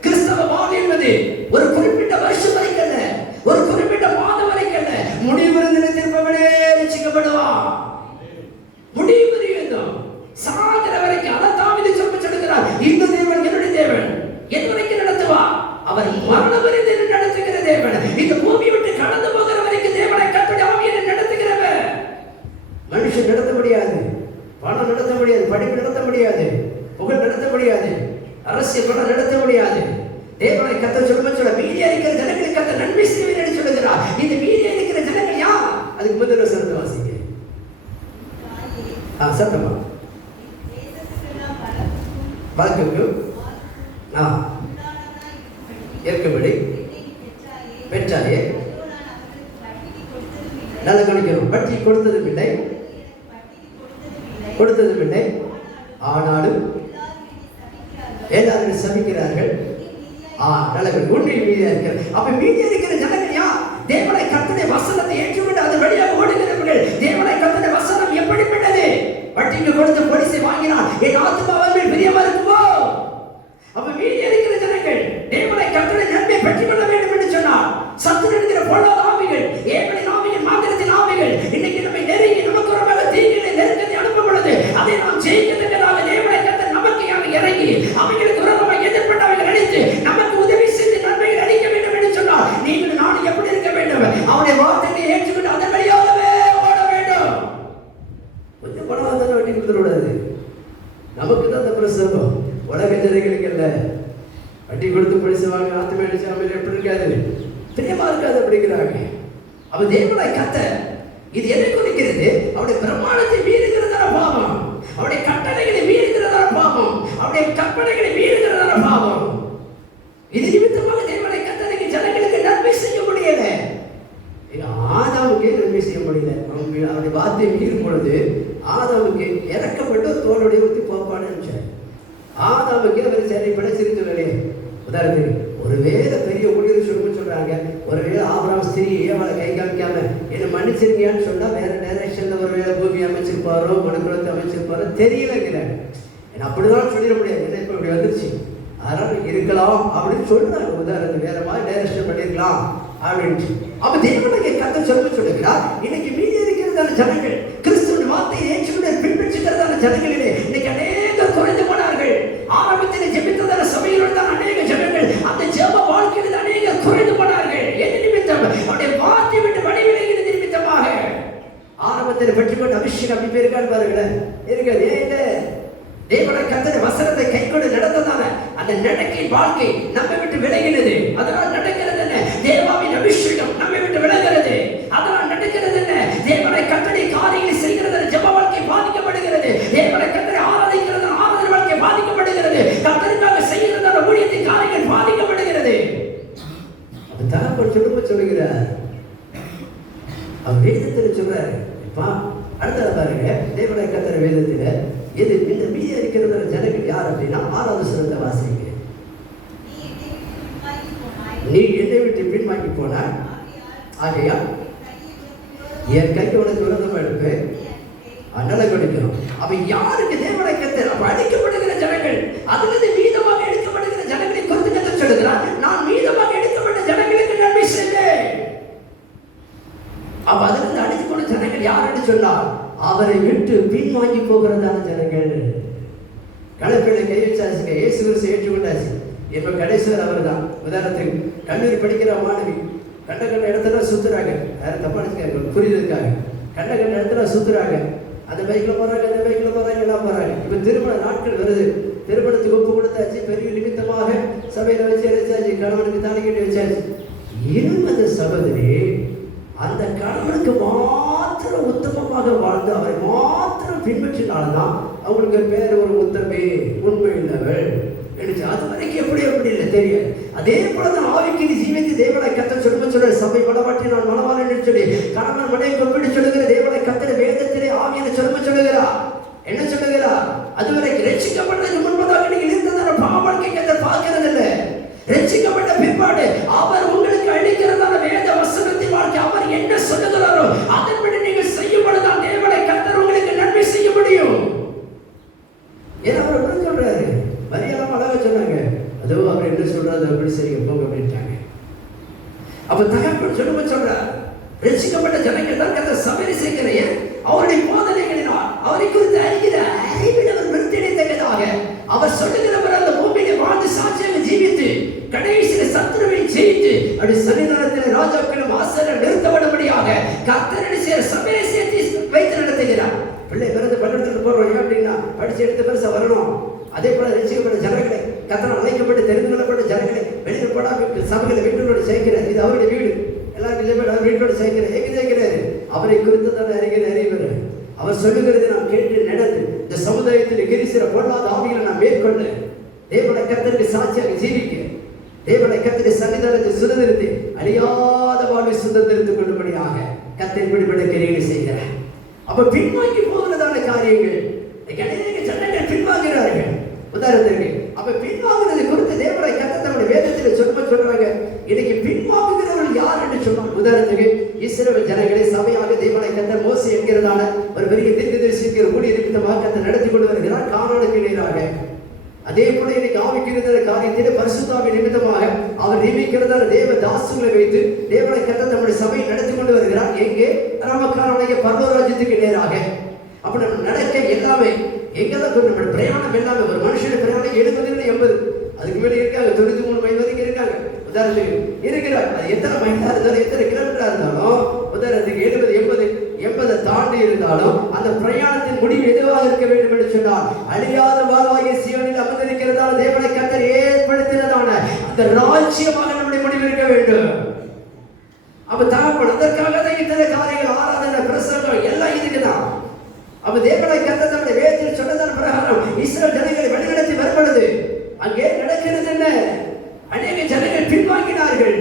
கிறிஸ்தவ வாழ்வு என்பது ஒரு குறிப்பிட்ட வருஷம் வரைக்கும் அல்ல, ஒரு குறிப்பிட்ட மாதம் வரைக்கும் அல்ல. முடிவு நிலைத்திருப்பவனே ரட்சிக்கப்படுவான். முடிவு வேண்டும் சாகிற வரைக்கும். அதை தாவீது சொல்லுகிறார், இந்த தேவன் என்னுடைய தேவன், என் வரைக்கும் நடத்துவா. அவர் மரணம் வரை நடத்துகிற தேவன். இந்த பூமியை விட்டு கடந்து போகிற வரைக்கும் தேவனை கர்த்தருடைய ஆவியை நடத்துகிறவர். மனுஷன் நடத்த முடியாது, பணம் நடத்த முடியாது, படிப்பு நடத்த முடியாது, புகழ் நடத்த முடியாது, அரசியல் பணம் நடத்த முடியாது. தேவனை கர்த்தர் சொல்ல மீதியா இருக்கிற ஜனங்களுக்கு கர்த்தர் நன்மை செய்வேன் என்று சொல்லுகிறார். இந்த மீதியா இருக்கிற ஜனங்கள் யார்? அதுக்கு முதல்ல சத்தம் வாசிங்க. சத்தமா வாழ்க்கைக்கு ஏற்கபடி பெற்றாயே நல்ல கணிக்கணும். பற்றி கொடுத்ததும் இல்லை, கொடுத்ததும் இல்லை, ஆனாலும் எல்லாரும் சபிக்கிறார்கள். நல்ல உண்மை மீதியா இருக்கிற. அப்ப மீதியா இருக்கிற ஜனங்கள் யார்? தேவனை கர்த்தருடைய வசனத்தை ஏற்றுக்கொண்டு அதன் வழியாக ஓடுகிறவர்கள். தேவனை கர்த்தருடைய வசனம் எப்படிப்பட்டது? வட்டிக்கு கொடுத்து பொலிசை வாங்கினால் என் ஆத்துமாவில் பிரியமா இருக்குமோ? அப்ப மீதியா இருக்கிற ஜனங்கள் தேவனை கர்த்தருடைய நன்மை பெற்றுக் கொள்ள வேண்டும் என்று சொன்னார். சத்துரு என்கிற பொல்லாத ஆவிகள், ஏவலின் ஆவிகள், மாந்திரத்தின் ஆவிகள் இன்னைக்கு நம்மை நெருங்கி நமக்கு ஒரு தீங்கினை நெருக்கத்தை அனுப்பும் பொழுது அதை நாம் ஜெயிக்கத்தக்கதாக தேவனை கர்த்தர் நமக்கு இறங்கி அவைகளுக்கு விரோதமாக எதிர்ப்பட்டவைகள் அழித்து நமக்கு உதவி செய்து நன்மைகள் அளிக்க வேண்டும் என்று சொன்னார். நீங்கள் நான் எப்படி இருக்க வேண்டும்? அவருடைய வார்த்தையை ஏற்றுக்கொண்டு அதன் வழியாகவே ஓட வேண்டும். கொஞ்சம் பணம் தானே வட்டி கொடுத்துக்கூடாது. நமக்கு தான் அந்த பிரசவம். உலக ஜனங்களுக்கு இல்லை. வட்டி கொடுத்து படிச்சு வாங்க, ஆத்து மேடிச்சு அமைதியில் எப்படி இருக்காது, பிரியமா இருக்காது அப்படிங்கிறாங்க. அவ தேவனாய் கர்த்தர் இது எதை குறிக்கிறது? அவருடைய பிரமாணத்தை மீறுகிறதான பாவம், அவருடைய கட்டளைகளை மீறுகிறதான பாவம், அவருடைய கற்பனைகளை மீறுகிறதான பாவம். இது நிமித்தமாக தேவனாய் கர்த்தருக்கு ஜனங்களுக்கு நன்மை செய்ய முடியல. ஆதாமுக்கே நன்மை செய்ய முடியல. அவருடைய வார்த்தையை மீறும் பொழுது ஆதாமுக்கு இறக்கப்பட்டு தோளுடைய ஊற்றி போப்பான்னு நினைச்சார். ஆதாமுக்கு அவர் சரி பிழைச்சிருந்து வேலையே. உதாரணத்துக்கு ஒருவேளை பெரிய ஊழியர் சொல்றாங்க, ஒருவேளை ஆபிரகாம் ஸ்திரீ ஏவாளை கை காமிக்காம என்ன மன்னிச்சிருக்கியான்னு சொன்னா வேற டைரக்ஷன்ல ஒருவேளை பூமி அமைச்சிருப்பாரோ மனுக்குலத்தை அமைச்சிருப்பாரோ தெரியலங்கிறாங்க. அப்படிதான் சொல்லிட முடியாது. என்ன இப்ப இப்படி வந்துருச்சு, அதனால இருக்கலாம் அப்படின்னு சொல்றாங்க. உதாரணத்துக்கு வேற மாதிரி டைரக்ஷன் பண்ணிருக்கலாம் அப்படின்ட்டு. அப்ப தேவனுடைய கர்த்தர் சொல்லுகிறார், இன்னைக்கு மீதி இருக்கிறதான ஜனங்கள் கிறிஸ்துவின் வார்த்தையை ஏற்றுக்கொண்டு பின்பற்றுகிறதான ஜனங்களிலே இன்னைக்கு அநேகர் குறைந்து போனார்கள். ஆரம்பத்தில் ஜெபித்ததான சபையில் தான் அநேக ஜனங்கள் அந்த ஜெப வாழ்க்கையில் அநேகர் குறைந்து போனார்கள். எது நிமித்தம்? அவருடைய வார்த்தை விட்டு வழிவிலகின நிமித்தமாக. ஆத்மத்தில் பெற்றுக்கொண்டு அபிஷேகம் அப்படி இருக்கான்னு பாருங்களேன். இருக்காது. ஏன் தேவனுடைய கர்த்தருடைய வசனத்தை கைக்கொண்டு நடந்ததால அந்த நடக்கையின் வாழ்க்கை நம்மை விட்டு விலகினது. அதனால் நடக்கிறது என்ன? தேவாவின் அபிஷேகம் நம்மை விட்டு விலகிறது. அதனால் நடக்கிறது என்ன? தேவனுடைய கர்த்தருடைய காரியங்களை செய்கிறது, ஜெப வாழ்க்கை பாதிக்கப்படுகிறது. தேவனுடைய கர்த்தரை ஆராதிக்கிறது, ஆராதனை வாழ்க்கை பாதிக்கப்படுகிறது. கர்த்தருக்காக செய்கிறதான ஊழியத்தின் காரியங்கள் பாதிக்கப்படுகிறது. அது தகப்பன் சொல்லுகிறார். அவர் வேதத்தில் சொல்றாரு. அடுத்த பாருங்க, தேவனுடைய கர்த்தர் வேதத்தில் எது இந்த மீதி இருக்கிற ஜனங்கள் யார் அப்படின்னா 6வது வசனத்தை வாசிங்க. நீ என்னை விட்டு பின்வாங்கி போனாய், ஆகையா என் கைக்கு உனக்கு விரோதமா எடுப்பேன், அதனால கொடுக்கணும். அப்ப யாருக்கு தேவனுடைய கர்த்தர்? அப்ப அழிக்கப்படுகிற ஜனங்கள், அதிலிருந்து மீதமாக எடுக்கப்படுகிற ஜனங்களை குறித்து கர்த்தர் சொல்லுகிறார். நான் மீதமாக எடுக்கப்பட்ட ஜனங்களுக்கு நன்மை செய்வேன். அப்ப அதிலிருந்து அழித்து கொண்ட ஜனங்கள் யார் என்று சொன்னார்? அவரை விட்டு பின்வாங்கி போகிறதான ஜனங்கள். கலப்பையில கை வச்சாச்சுங்க, இயேசு கிறிஸ்து ஏற்றுக்கொண்டாச்சு. இப்ப கடைசியில் அவர் தான். உதாரணத்துக்கு கல்லூரி படிக்கிற மாணவி கண்ட இடத்துல சுத்துறாங்க. யாரும் தப்பா நினைச்சுக்காங்க, புரியுதுக்காக கண்ட இடத்துல சுத்துறாங்க. அந்த பைக்ல போறாங்க, அந்த பைக்ல போறாங்க, எல்லாம் போறாங்க. இப்ப திருமண நாட்கள் வருது. திருமணத்துக்கு ஒப்பு கொடுத்தாச்சு, பெரிய நிமித்தமாக சபையில வச்சு அழைச்சாச்சு, கணவனுக்கு தாலி கட்டி வச்சாச்சு. இன்னும் அந்த சகோதரி அந்த கணவனுக்கு மாத்திரம் உத்தமமாக வாழ்ந்து அவரை மாத்திரம் பின்பற்றினால்தான் அவங்களுக்கு பேர் ஒரு உத்தமே, உண்மை உள்ளவள். அது வரைக்கும் எப்படி இல்லை தெரியாது. அதே போலதான் ஆவிக்கு ஜீவித்து தேவனை கர்த்தர் சொல்ல சபை மனவாட்டி நான் மனவாளன் என்று சொல்லி கணவன் மனைவி கொப்பிட்டு சொல்லுகிற தேவனை கர்த்தர் வேதத்திலே ஆவியை சொல்லுகிறார். என்ன சொல்லுகிறார்? அதுவரைக்கும் ரட்சிக்கப்படுறதுக்கு முன்பதாக நீங்கள் இருந்ததான பாவ வாழ்க்கை கர்த்தர் பார்க்கிறது இல்லை. ரட்சிக்கப்பட்ட பிற்பாடு அவர் உங்களுக்கு அளிக்கிறதான வேத வசனத்தின் வாழ்க்கை அவர் என்ன சொல்லுகிறாரோ அதன்படி நீங்கள் செய்யும் பொழுதுதான் தேவனை கர்த்தர் உங்களுக்கு நன்மை செய்ய முடியும். ஏன்னா அவர் எப்படி சொல்றாரு? மரியாதை அழகா சொன்னாங்க. அதோ அவர் என்ன சொல்றாரு, அப்படி சரிங்க போங்க அப்படின்ட்டாங்க. அப்ப தகப்பன் சொல்றார், ரட்சிக்கப்பட்ட ஜனங்கள் தான் கர்த்தர் சபையை சேர்க்கிறேன். அவருடைய போதனைகளினால் அவரை குறித்து அறிகிற அறிவில் அவர் நிறுத்தியதாக அவர் சொல்லுகிறவர் அந்த பூமியிலே வாழ்ந்து சாட்சியாக ஜீவித்து கடைசியில் சத்துருவை ஜெயித்து அப்படி சன்னிதானத்தில் ராஜாக்களும் ஆசாரியரும் நிறுத்தப்படும்படியாக கர்த்தரை சபையை சேர்த்து வைத்து நடத்துகிறார். பிள்ளை பிறந்து பள்ளிக்கூடத்துக்கு போறோம் அப்படின்னா படிச்சு எடுத்த பெருசா வரணும். அதே போல ரட்சிக்கப்பட்ட ஜனங்களை கர்த்தரால் அழைக்கப்பட்டு தெரிந்து கொள்ளப்பட்ட ஜனங்களை வெளியில் போடாம சபைகளை வீட்டோடு சேர்க்கிறார். இது அவருடைய வீடு. எல்லாருக்கும் வீட்டோடு சேர்க்கிறார். எங்க சேர்க்கிறாரு? அவரை குறித்து தான் அறிவர். அவர் சொல்லுகிறது நாம் கேட்டு நடந்து இந்த சமுதாயத்தில் கிரிசிற பொருளாத ஆவிகளை நாம் மேற்கொள்ள தேவனை கர்த்தருக்கு சாட்சியாக ஜீவிக்க தேவனை கர்த்தரை சன்னிதானத்தை சுதந்திரத்தை அழியாத வாழ்வை சுதந்திரத்துக் கொள்ளும்படியாக கர்த்தர் இப்படிப்பட்ட கிரியைகளை செய்கிறார். அப்ப பின்வாங்கி போகிறதான காரியங்கள் அநேக ஜனங்கள் பின்வாங்கிறார்கள். உதாரணத்திற்கு அப்ப பின்வாங்குறது குறித்து தேவனை கர்த்தர் தம்முடைய வேதத்தில் சொல்றாங்க. இன்னைக்கு பின்வாங்குகிறவர்கள் யார் என்று சொன்னார். உதாரணத்துக்கு இஸ்ரவேல் ஜனங்களை சபையாக தேவனை கர்த்தர் மோசே என்கிறதான ஒரு பெரிய தீர்க்கதரிசிக்கு ஊழிய நிமித்தமாக கர்த்தர் நடத்தி கொண்டு வருகிறார் கானானுக்கு நேராக. அதே போல இன்னைக்கு ஆவிக்கிற காரியத்திலே பரிசுத்தாவின் நிமித்தமாக அவர் நியமிக்கிறதான தேவ தாசுகளை வைத்து தேவனை கர்த்தர் தம்முடைய சபையை நடத்தி கொண்டு வருகிறார். எங்கே? ராமக்காரனுடைய பரலோகராஜ்யத்துக்கு நேராக. அப்ப நம்ம நடக்க எல்லாமே எங்கதான் நம்ம பிரயாணம் எல்லாமே ஒரு மனுஷனுடைய பிரயாணம் 70 80 அதுக்கு மேலே இருக்காங்க. 93 மைல் வரைக்கும் இருக்காங்க. உதாரணத்துக்கு இருக்கிறார். எத்தனை மைலா இருந்தாலும் எத்தனை கிலோமீட்டரா இருந்தாலும் உதாரணத்துக்கு 70 80 தாண்டி இருந்தாலும் அந்த பிரயாணத்தின் முடிவு எதுவாக இருக்க வேண்டும் என்று சொன்னால் அழியாத வாழ்வாகிய சீயோனில் அமர்ந்திருக்கிறதான தேவனை கர்த்தர் ஏற்படுத்தினதான அந்த ராஜ்யமாக நம்முடைய முடிவு இருக்க வேண்டும். அப்ப தகப்பன் அதற்காக தான் இத்தனை காரியங்கள் ஆராதனை பிரசங்கம் எல்லாம் இதுக்குதான். அப்ப தேவனை கர்த்தர் தம்முடைய வேதத்தில் சொன்னதான பிரகாரம் இஸ்ரவேல் ஜனங்களை வழிநடத்தி வரும்பொழுது அங்கே நடக்கிறது என்ன? அநேக ஜனங்கள் பின்வாங்கினார்கள்.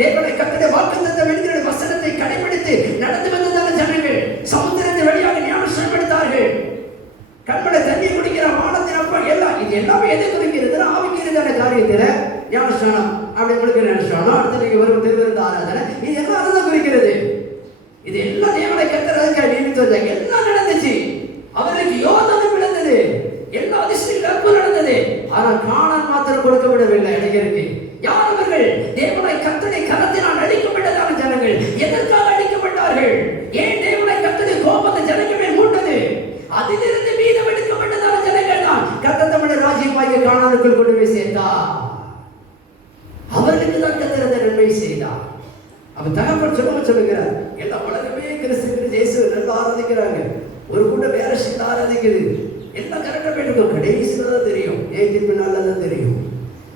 தேவனை கர்த்தருடைய வாக்குத்தத்தம் என்கிற வசனத்தை கடைபிடித்து நடந்து வந்ததான ஜனங்கள் சமுத்திரத்தின் வழியாக ஞானஸ்நானம் எடுத்தார்கள். கண்மலை தண்ணி குடிக்கிற வானத்தின் அப்பா எல்லாம் இது எல்லாமே எதை குறிக்கிறது? ஆவிக்கிறதான காரியத்தில் ஞானஸ்நானம் அப்படி கொடுக்கிற ஞானஸ்நானம் அடுத்த வரும் திருவிருந்த ஆராதனை இது எல்லாம் அதுதான் குறிக்கிறது. இது எல்லாம் தேவனை கர்த்தர் அதுக்காக நியமித்து வந்தாங்க. எல்லாம் நடந்துச்சு. அவர்களுக்கு யோர்தானும் விழுந்தது. எல்லா அதிசயங்களும் நடந்தது. ஆனால் கானான் மாத்திரம் கொடுக்கப்படவில்லை. இடையருக்கு யார் அவர்கள்? தேவனை கர்த்தரை கரத்தினால் அழிக்கப்பட்டதான ஜனங்கள். எதற்காக அழிக்கப்பட்டார்கள்? ஏன் தேவனை கர்த்தரை கோபத்தை ஜனங்கள் மேல் மூண்டது? அதிலிருந்து மீதம் எடுக்கப்பட்டதான ஜனங்கள் தான் கர்த்தர் தம்முடைய ராஜ்யமாகிய கானானுக்குள் கொண்டு போய் சேர்த்தார். அவர்களுக்கு தான் கர்த்தர் அந்த நன்மை செய்தார். அப்ப தகப்பன் சொல்லுகிறார், எல்லா உலகமே கிறிஸ்து இயேசுவை நல்லா ஆராதிக்கிறாங்க. ஒரு கூட்டம் வேற சித்த ஆராதிக்குது. எல்லாம் கரெக்டா போயிட்டு கடைசியில தான் தெரியும், பின்னால தான் தெரியும்.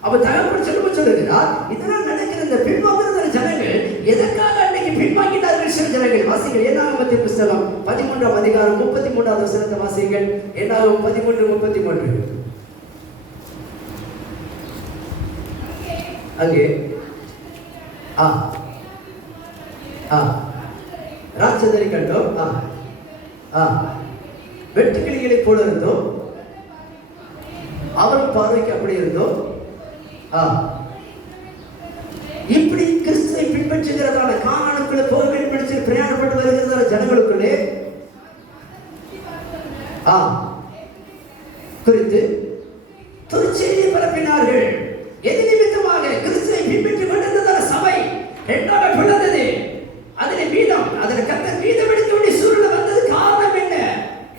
அப்ப தகப்பன் சொல்லுகிறார், இதெல்லாம் நடக்கிற இந்த பின்வாங்குற ஜனங்கள் எதற்காக அன்னைக்கு பின்வாங்கிட்டார்கள்? சில ஜனங்கள் வாசிகள் என்னாகமத்தின் புஸ்தகம் 13ஆம் அதிகாரம் 33வது வசனத்தை வாசிகள். என்னாகும் 13:33. அங்கே ராட்சதரை கண்டோம், வெட்டுக்கிளிகளை போல இருந்தோம், அவன் பார்வைக்கு அப்படி இருந்தோம். இப்படி கிறிஸ்துவை பின்பற்றுகிறதான கானானுக்குள்ள போக வேண்டும் பிரயாணப்பட்டு வருகிறதான ஜனங்களுக்குள்ளே குறித்து துர்ச்செய்தியை பரப்பினார்கள். எது நிமித்தமாக? கிறிஸ்துவை பின்பற்றிக் கொண்டிருந்ததான சபை இரண்டாக பிளந்தது. அதில் மீதம், அதில் கர்த்தர் மீதம் எடுக்க வேண்டிய சூழ்நிலை வந்தது. காரணம் என்ன?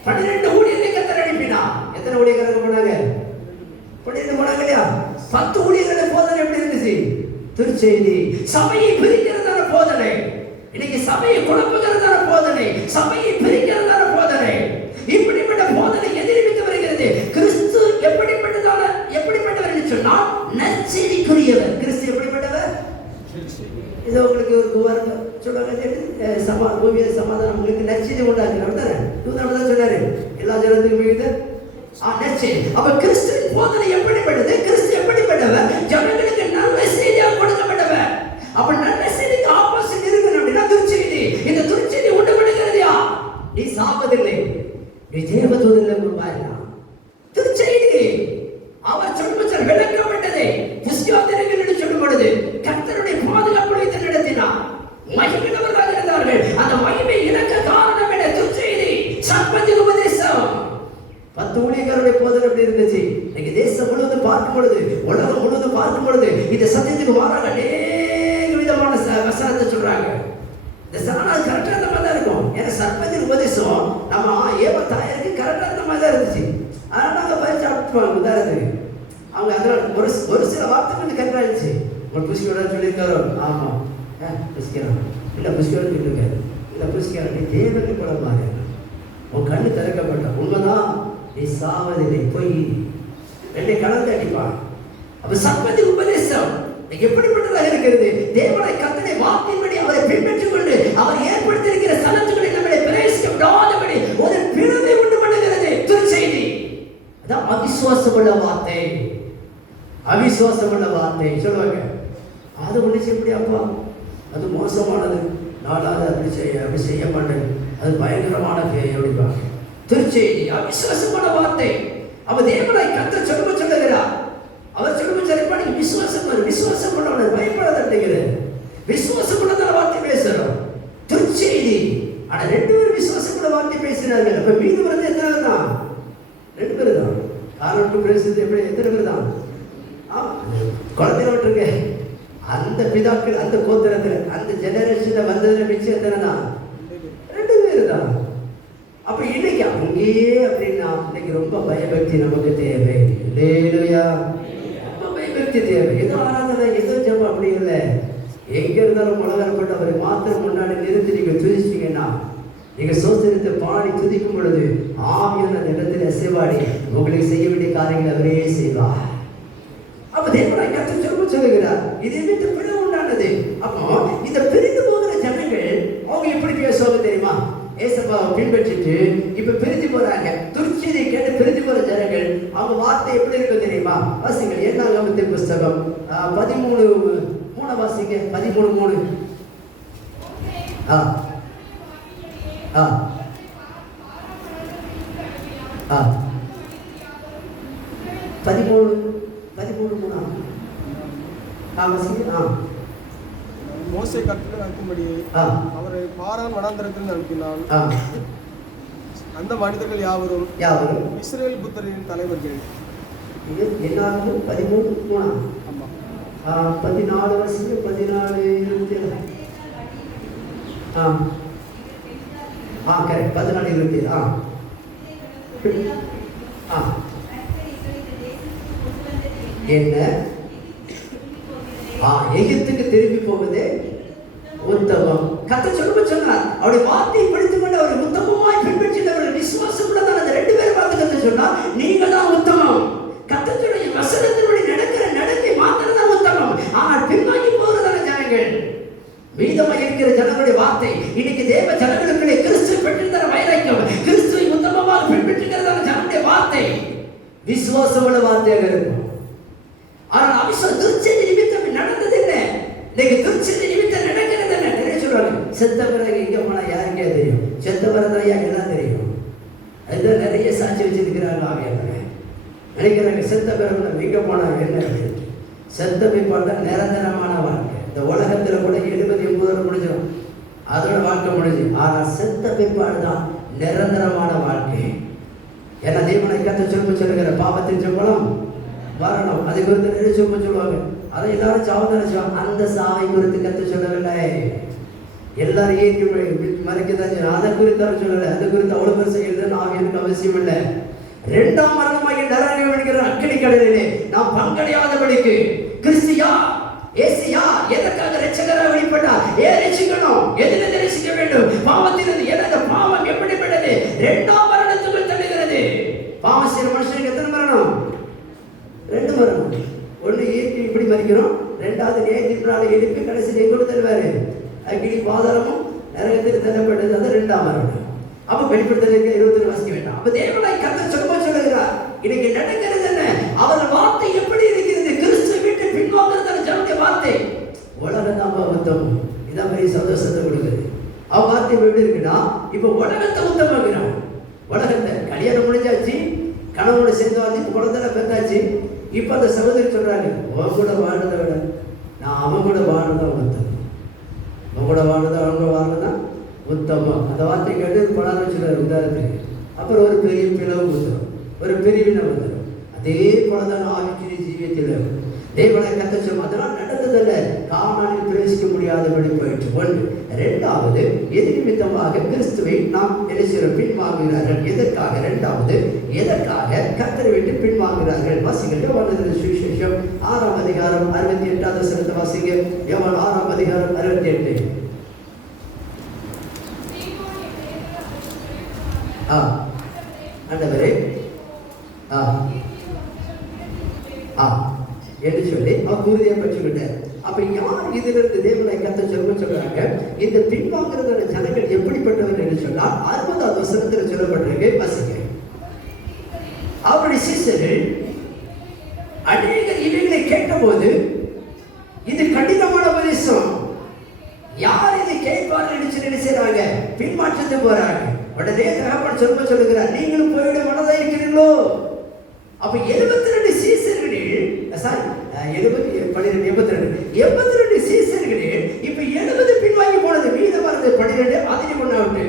12 ஊழியர்களை கர்த்தர் அனுப்பினார். எத்தனை ஊழியர்கள் போனாங்க? 12 போனாங்க இல்லையா? 10 ஊழியர்களோட போதனை எப்படி இருந்துச்சு? துர்ச்செய்தி, சபையை பிரிக்கிறதான போதனை. இன்னைக்கு சபையை குழப்புகிறதான போதனை, சபையை பிரிக்கிறதான போதனை. இப்படிப்பட்ட போதனை எதிர்த்து வருகிறது. கிறிஸ்து எப்படிப்பட்டவர் என்று சொன்னால் நற்செய்திக்குரியவர். கிறிஸ்து எப்படிப்பட்டவர்? இது உங்களுக்கு ஒரு சொல்லுவாங்க, சமாதானம் உங்களுக்கு நற்செய்தி உண்டாக்குறவர் தானே. தான் சொன்னாரு, எல்லா ஜனத்துக்கும் மிகுந்த நற்செய்தி. அப்ப கிறிஸ்துவின் போதனை எப்படிப்பட்டது? கிறிஸ்து எப்படிப்பட்டவர்? ஜனங்களுக்கு நல்ல செய்தியாக கொடுக்கப்பட்டவர். அப்ப நல்ல செய்திக்கு ஆப்போசிட் இருக்கணும் அப்படின்னா துர்ச்செய்தி. இந்த துர்ச்செய்தி உண்டு பண்ணுகிறது யார்? நீ சாவதில்லை, நீ தேவதூதனில் உருவாயினா. துர்ச்செய்தி அவர் சொல்லுச்சல் விளக்கப்பட்டது. புஸ்தகத்தில் என்று சொல்லும் பொழுது கர்த்தருடைய பாதுகாப்பு வைத்து நடத்தினார். மகிமையுள்ளவர்களாக இருந்தார்கள். அந்த மகிமை இழக்க காரணம் என்ன? துர்ச்செய்தி, சர்ப்பத்தின் உபதேசம். 10 ஊழியர்களுடைய போதனை எப்படி இருந்துச்சு? இன்னைக்கு தேசம் முழுவதும் பார்க்கும் பொழுது, உலகம் முழுவதும் பார்க்கும் பொழுது இந்த சத்தியத்துக்கு மாறாக அநேக விதமான வசனத்தை சொல்றாங்க. இந்த சரணால் கரெக்டா அந்த மாதிரி தான் இருக்கும். ஏன்னா சர்ப்பத்தின் உபதேசம் நம்ம ஏவ தாயருக்கு கரெக்டா அந்த மாதிரி தான் இருந்துச்சு. அதனால நாங்க பயிற்சி சாப்பிட்டுவாங்க. உதாரணத்துக்கு அவங்க அதனால ஒரு சில வார்த்தை வந்து கரெக்டா இருந்துச்சு. ஒரு புஷ்கோட சொல்லியிருக்காரோ, ஆமா புஷ்கரம் இல்லை, புஷ்கரம் சொல்லியிருக்காரு இல்லை, புஷ்கரம் நீ தேவனுக்கு கூட மாறு, உன் கண்ணு திறக்கப்பட்ட உண்மைதான், நீ சாவதில்லை, பொய் ரெண்டை கலந்து அடிப்பான். அப்ப சர்ப்பத்தின் உபதேசம் எப்படிப்பட்டதாக இருக்கிறது? தேவனை கர்த்தரை வார்த்தையின்படி அவரை பின்பற்றிக் கொண்டு அவர் ஏற்படுத்தியிருக்கிற ஸ்தலத்துக்குள்ளே நம்மளை பிரவேசிக்க விடாதபடி ஒரு பிளவை உண்டு பண்ணுகிறது துர்ச்செய்தி. அதான் அவிசுவாசமுள்ள வார்த்தை. அவிசுவாசமுள்ள வார்த்தை சொல்லுவாங்க, அது ஒண்ணு எப்படியாப்பா, அது மோசமானது, நாளாவது அப்படி செய்ய மாட்டேன், அது பயங்கரமான பேய் அப்படிப்பாங்க. துர்ச்செய்தி, அவிசுவாசமான வார்த்தை. அவ தேவனை கர்த்தர் சொல்லுகிறார். அவர் சொல்லும் சரிப்பா, நீங்க விசுவாசம் பண்ண பயப்படாதீங்க. விசுவாசம் பண்ணதான வார்த்தை பேசுறோம். துர்ச்செய்தி. ஆனா 2 பேரும் விசுவாசம் பண்ண வார்த்தை பேசினார்கள். அப்ப மீது வந்து எத்தனை பேர் தான்? 2 பேர் தான். காரணம் பேசுறது எப்படி? எத்தனை பேர் தான்? குழந்தைய விட்டுருக்க அந்த பிதாக்கள், அந்த கோத்திரத்துல, அந்த ஜெனரேஷன்ல வந்ததுல மிச்சம் எத்தனை தான்? 2 பேர் தான். அப்ப இன்னைக்கு அங்கேயே அப்படின்னா இன்னைக்கு ரொம்ப பயபக்தி நமக்கு தேவை. இல்லையா? பயபக்தி தேவை. ஏதோ ஆராதனை, ஏதோ ஜெபம் அப்படி இல்லை. எங்க இருந்தாலும் உலகப்பட்டு அவரை மாத்திரம் முன்னாடி நிறுத்தி நீங்க துதிச்சிங்கன்னா, நீங்க சோதனத்தை பாடி துதிக்கும் பொழுது ஆவியான இடத்துல அசைவாடி உங்களுக்கு செய்ய வேண்டிய காரியங்களை அவரே செய்வார். அப்ப தேவனாய் கர்த்தர் சொல்லுகிறார், இது விட்டு பிளவு உண்டானது. அப்போ இந்த பிரிந்து போகிற ஜனங்கள் அவங்க எப்படி பேசுவாங்க தெரியுமா? ஏசப்பாவை பின்பற்றிட்டு இப்ப பிரிஞ்சு போறாங்க. துர்ச்செய்தியை கேட்டு பிரிஞ்சு போற ஜனங்கள் அவங்க வார்த்தை எப்படி இருக்கும் தெரியுமா? வாசிங்கள் என்னாகமத்தின் புஸ்தகம் 13:3 வாசிங்க. 13:3. 13:3 மோசே கர்த்தர் அனுப்பும்படி அவரை பாரான் வனாந்தரத்தில் அனுப்பினான். அந்த மனிதர்கள் யாவரும் இஸ்ரவேல் புத்திரரின் தலைவர்கள். இது எல்லாரும் 13:3. ஆமா 14 வருஷம் 14:27. கரெக்ட் 14:27. என்ன? எகிப்துக்கு திரும்பி போவதே உத்தமம். கர்த்தர் சொல்லும்போது சொன்னார், அவருடைய வார்த்தையை பிடித்துக் கொண்டு அவரை உத்தமமாய் பின்பற்றினவர்கள் விசுவாசம் உள்ளதான். அந்த 2 பேரை பார்த்து கர்த்தர் சொன்னார், நீங்க தான் உத்தமம். கர்த்தருடைய வசனத்தின்படி நடக்கிற நடக்கை மாத்திரம் தான் உத்தமம். ஆனால் பின்வாங்கி போறதான ஜனங்கள், மீதமாக இருக்கிற ஜனங்களுடைய வார்த்தை இன்னைக்கு தேவ ஜனங்களுக்குள்ளே கிறிஸ்துவை பெற்றிருக்கிற வைராக்கியம், கிறிஸ்துவை உத்தமமாக பின்பற்றுகிறதான ஜனங்களுடைய வார்த்தை விசுவாசம் உள்ள வார்த்தையாக இருக்கும். ஆனால் அவிசுவாசம் துர்ச்செய்தி நிமித்தம் நடந்தது என்ன? இன்னைக்கு துர்ச்செய்தி நிமித்தம் நடக்கிறது என்ன? நிறைய சொல்றாங்க, செத்த பிறகு எங்க போனா யாருக்கே தெரியும், செத்த பிறகு எல்லாம் தெரியும். அதுதான் நிறைய சாட்சி வச்சிருக்கிறாங்க. ஆவியானவரே நினைக்கிறாங்க, செத்த பிறகு எங்க போனா என்ன, செத்த பிற்பாடு நிரந்தரமான வாழ்க்கை. இந்த உலகத்துல கூட 70-80 முடிஞ்சிடும், அதோட வாழ்க்கை முடிஞ்சு. ஆனால் செத்த பிற்பாடு தான் நிரந்தரமான வாழ்க்கை. ஏன்னா தேவனை கர்த்தர் சொல்லுகிற பாவத்தின் சம்பளம் மரணம். அதை குறித்து நிறைய சொல்லுவாங்க. அதை எல்லாரும் சாவு நினைச்சோம். அந்த சாவை குறித்து கர்த்தர் சொல்லவில்லை. எல்லாரும் ஏற்றி மறைக்கதான் அதை குறித்து அவர் சொல்லலை. அதை குறித்து அவ்வளவு பேர் செய்யறது ஆவியனுக்கு அவசியம் இல்லை. 2ஆம் மரணமாகிய நரகம் என்கிற அக்கினி கடலிலே நாம் பங்கடையாதபடிக்கு கிறிஸ்தியா ஏசியா எதற்காக ரட்சகராக வெளிப்பட்டார்? ஏன் ரட்சிக்கணும்? எதிலிருந்து ரட்சிக்க வேண்டும்? பாவத்திலிருந்து. ஏன்னா பாவம் எப்படிப்பட்டது? 2ஆம் மரணத்துக்கு தள்ளுகிறது. பாவம் செய்கிற மனுஷனுக்கு எத்தனை மரணம்? 2 மரணம். ஒன்று ஏற்றி இப்படி மறிக்கிறோம், 2வது நேற்றினால எழுப்பி கடைசியில் எங்கூட தருவாரு, அக்கினி பாதாளமும் நரகத்தில் தள்ளப்பட்டது. அது 2ஆம் மரணம். அப்ப வெளிப்படுத்தலுக்கு 20 வாசிக்க வேண்டாம். அப்ப தேவனை கர்த்தர் சொல்லுகிறார், இன்னைக்கு நடக்கிறது என்ன? அவர் வார்த்தை எப்படி இருக்கிறது? கிறிஸ்து வீட்டு பின்வாங்குறதான ஜனங்களுடைய வார்த்தை. உலகம் தான் உத்தமம். இதான் பெரிய சந்தோஷத்தை கொடுக்குது. அவன் வார்த்தை எப்படி இருக்குன்னா, இப்ப உலகத்தை உத்தமாகிறான். உலகத்தை கல்யாணம் முடிஞ்சாச்சு, கணவனோட சேர்ந்து வந்து குழந்தை பெற்றாச்சு. இப்ப அந்த சகோதரி சொல்றாங்க, அவன் கூட வாழ்றதை விட நான் அவன் கூட வாழ்றதான் உத்தமம். அவன் கூட வாழ்றதா அவங்க வாழ்றதான் உத்தமம். அந்த வார்த்தை கேட்டு பணம் சொல்றாரு உதாரணத்துக்கு. அப்புறம் ஒரு பெரிய பிளவு வந்துடும், ஒரு பிரிவினை வந்துடும். அதே போலதான் ஆவிக்குரிய ஜீவியத்தில் தேவனை கர்த்தர் சொல்லும். அதெல்லாம் நடந்ததில்லை, கானானில் பிரவேசிக்க முடியாதபடி போயிற்று. 1. 2வது எது நிமித்தமாக கிறிஸ்துவை நாம் என்ன பின்வாங்குகிறார்கள்? எதற்காக? 2வது எதற்காக கர்த்தரை விட்டு பின்வாங்குகிறார்கள்? வாசிங்க யோவான் சுவிசேஷம் 6ஆம் அதிகாரம் 68வது வசனத்தை வாசிங்க. யோவான் 6ஆம் அதிகாரம் 68. ஆண்டவரே என்று சொல்லி அவர் உறுதியை பெற்றுக்கிட்டார். அப்ப யார் இதிலிருந்து தேவனை கர்த்தர் சொல்றாங்க? இந்த பின்வாங்குறதான ஜனங்கள் எப்படிப்பட்டவர்கள் என்று சொன்னால் 60வது வசனத்தில் சொல்லப்பட்டிருக்கு. வாசிங்க. அவருடைய சீசர்கள் அநேகர் இவைகளை கேட்டபோது, இது கடினமான உபதேசம், யார் இதை கேட்பார்கள் என்று சொல்லி செய்றாங்க, பின்மாற்றத்துக்கு போறாங்க. உடனே தகப்பன் சொல்லுகிறார், நீங்களும் போய்விட மனதா இருக்கிறீர்களோ? அப்ப 72 சீசர்களில் 82 சீசர்களில் இப்ப 70 பின்வாங்கி போனது. மீதம் வரது 12. அதில் 1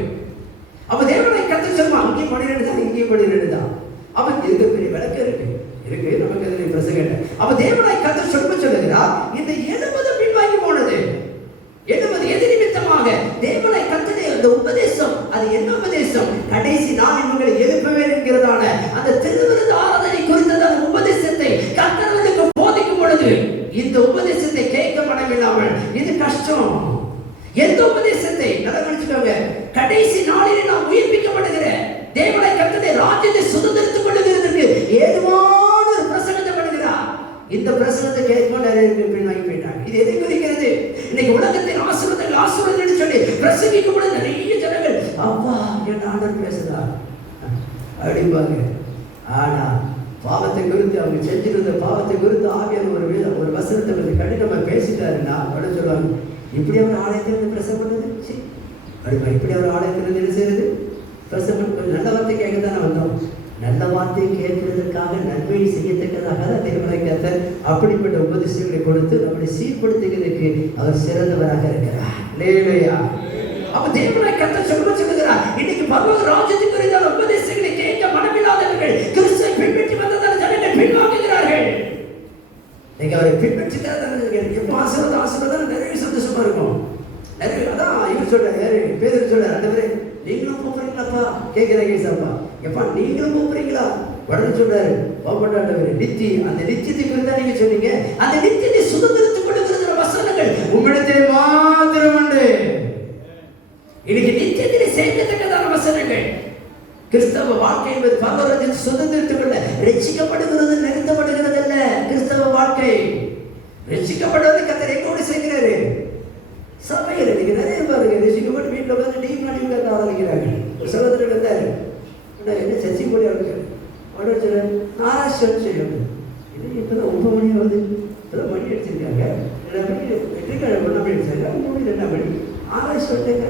அப்ப தேவனை கர்த்தர் சொல்லுவாங்க, அங்கேயும் 12 தான், இங்கேயும் 12 தான். அப்ப இதுக்கு பெரிய விளக்கம் இருக்கு நமக்கு அதில் பிரசங்க. அப்ப தேவனை கர்த்தர் சொல்லுகிறார், இந்த 70 பின்வாங்கி போனது. 70 எது நிமித்தமாக? தேவனை கர்த்தருடைய அந்த உபதேசம். அது என்ன உபதேசம்? கடைசி நாள் இவங்களை எழுப்புவேன் என்கிறதான அந்த திருவிருந்த ஆராதனை குறித்ததான உபதேசத்தை கர்த்தருக்கு போதிக்கும் பொழுது இந்த உபதேசத்தை கேட்க மனமில்லாமல், இது கஷ்டம். எந்த உபதேசத்தை? நல்லா கவனிச்சுக்கோங்க. கடைசி நாளில் நாம் உயிர்ப்பிக்கப்படுகிற தேவனை கர்த்தருடைய ராஜ்யத்தை சுதந்திரித்துக் கொள்ளுகிறதுக்கு ஏதுவான ஒரு பிரசங்கத்தை பண்ணுகிறார். இந்த பிரசங்கத்தை கேட்கும் நிறைய பேர் பின்வாங்கி போயிட்டாங்க. இது எதை குறிக்கிறது? இன்னைக்கு உலகத்தின் ஆசீர்வாதங்கள் சொல்லி பிரசங்கிக்கும் பொழுது நிறைய ஜனங்கள் அப்பா என் ஆண்டவர் பேசுறார் அப்படிம்பாங்க. ஆனா பாவத்தை குறித்து அவங்க செஞ்சிருந்த பாவத்தை குறித்து ஆவியான ஒரு வசனத்தை பற்றி கடினமா பேசிட்டாருன்னா அப்படின்னு சொல்லுவாங்க, இப்படி அவர் ஆலயத்திலிருந்து பிரசவம் பண்ணுறது, அப்படிமா இப்படி அவர் ஆலயத்திலிருந்து என்ன செய்யறது, பிரசவம். நல்ல வார்த்தை கேட்க தானே வந்தோம். நல்ல வார்த்தை கேட்கிறதுக்காக நன்மையை செய்யத்தக்கதாக தேவனை கர்த்தர் அப்படிப்பட்ட உபதேசங்களை கொடுத்து நம்மளை சீர்படுத்துகிறதுக்கு அவர் சிறந்தவராக இருக்கிறார். அல்லேலூயா. அப்ப தேவனை கர்த்தர் சொல்லுகிறார், இன்னைக்கு பரலோக ராஜ்யத்துக்கு குறித்த உபதேசங்களை கேட்க மனமில்லாதவர்கள் கிறிஸ்துவை பின்பற்றி வந்ததால் ஜனங்கள் பின்வாங்குகிறார்கள். நீங்க அவரை பின்பற்றிட்டாதான் எப்போ ஆசீர்வாதம் நிறைய சந்தோஷமா இருக்கும். நிறைய அதான் இவர் சொல்றாரு, பேதர் சொல்றாரு, ஆண்டவரே நீங்களும் போறீங்களாப்பா கேட்கிறேன் கேசப்பா, எப்பா நீங்களும் போறீங்களா? உடனே சொல்றாரு, பாப்பட்டாண்டவரே நித்தி, அந்த நித்தியத்தை குறித்து நீங்க சொன்னீங்க, அந்த நித்தியத்தை சுதந்திரத்துக் கொடுக்கிற வசனங்கள் உம்மிடத்திலே மாத்திரம் உண்டு. இன்னைக்கு நித்தியத்திலே சேர்க்கத்தக்கதான வசனங்கள். கிறிஸ்தவ வாழ்க்கை என்பது பரலோகத்தில் சுதந்திரத்துக்குள்ள ரட்சிக்கப்படுகிறது, நிறுத்தப்படுகிறது அல்ல. கிறிஸ்தவ வாழ்க்கை ரட்சிக்கப்படுவதை கர்த்தர் எங்கோடு செய்கிறாரு? சபையில் இன்னைக்கு நிறைய பாருங்க, ரட்சிக்கப்பட்டு வீட்டில் உட்காந்து டீம் பண்ணி உட்காந்து ஆரம்பிக்கிறாங்க. ஒரு சகோதரர் வந்தாரு, என்ன சர்ச்சை போய் அவருக்கு அவர் சொல்றாரு, ஆராய்ச்சி செய்யணும். இது இப்போதான் 9 மணி ஆகுது, இப்போதான் மணி அடிச்சிருக்காங்க, 2 மணி வெற்றிக்கிழமை 1 மணி அடிச்சாங்க, 3 2 மணி ஆராய்ச்சி சொல்லிட்டாங்க.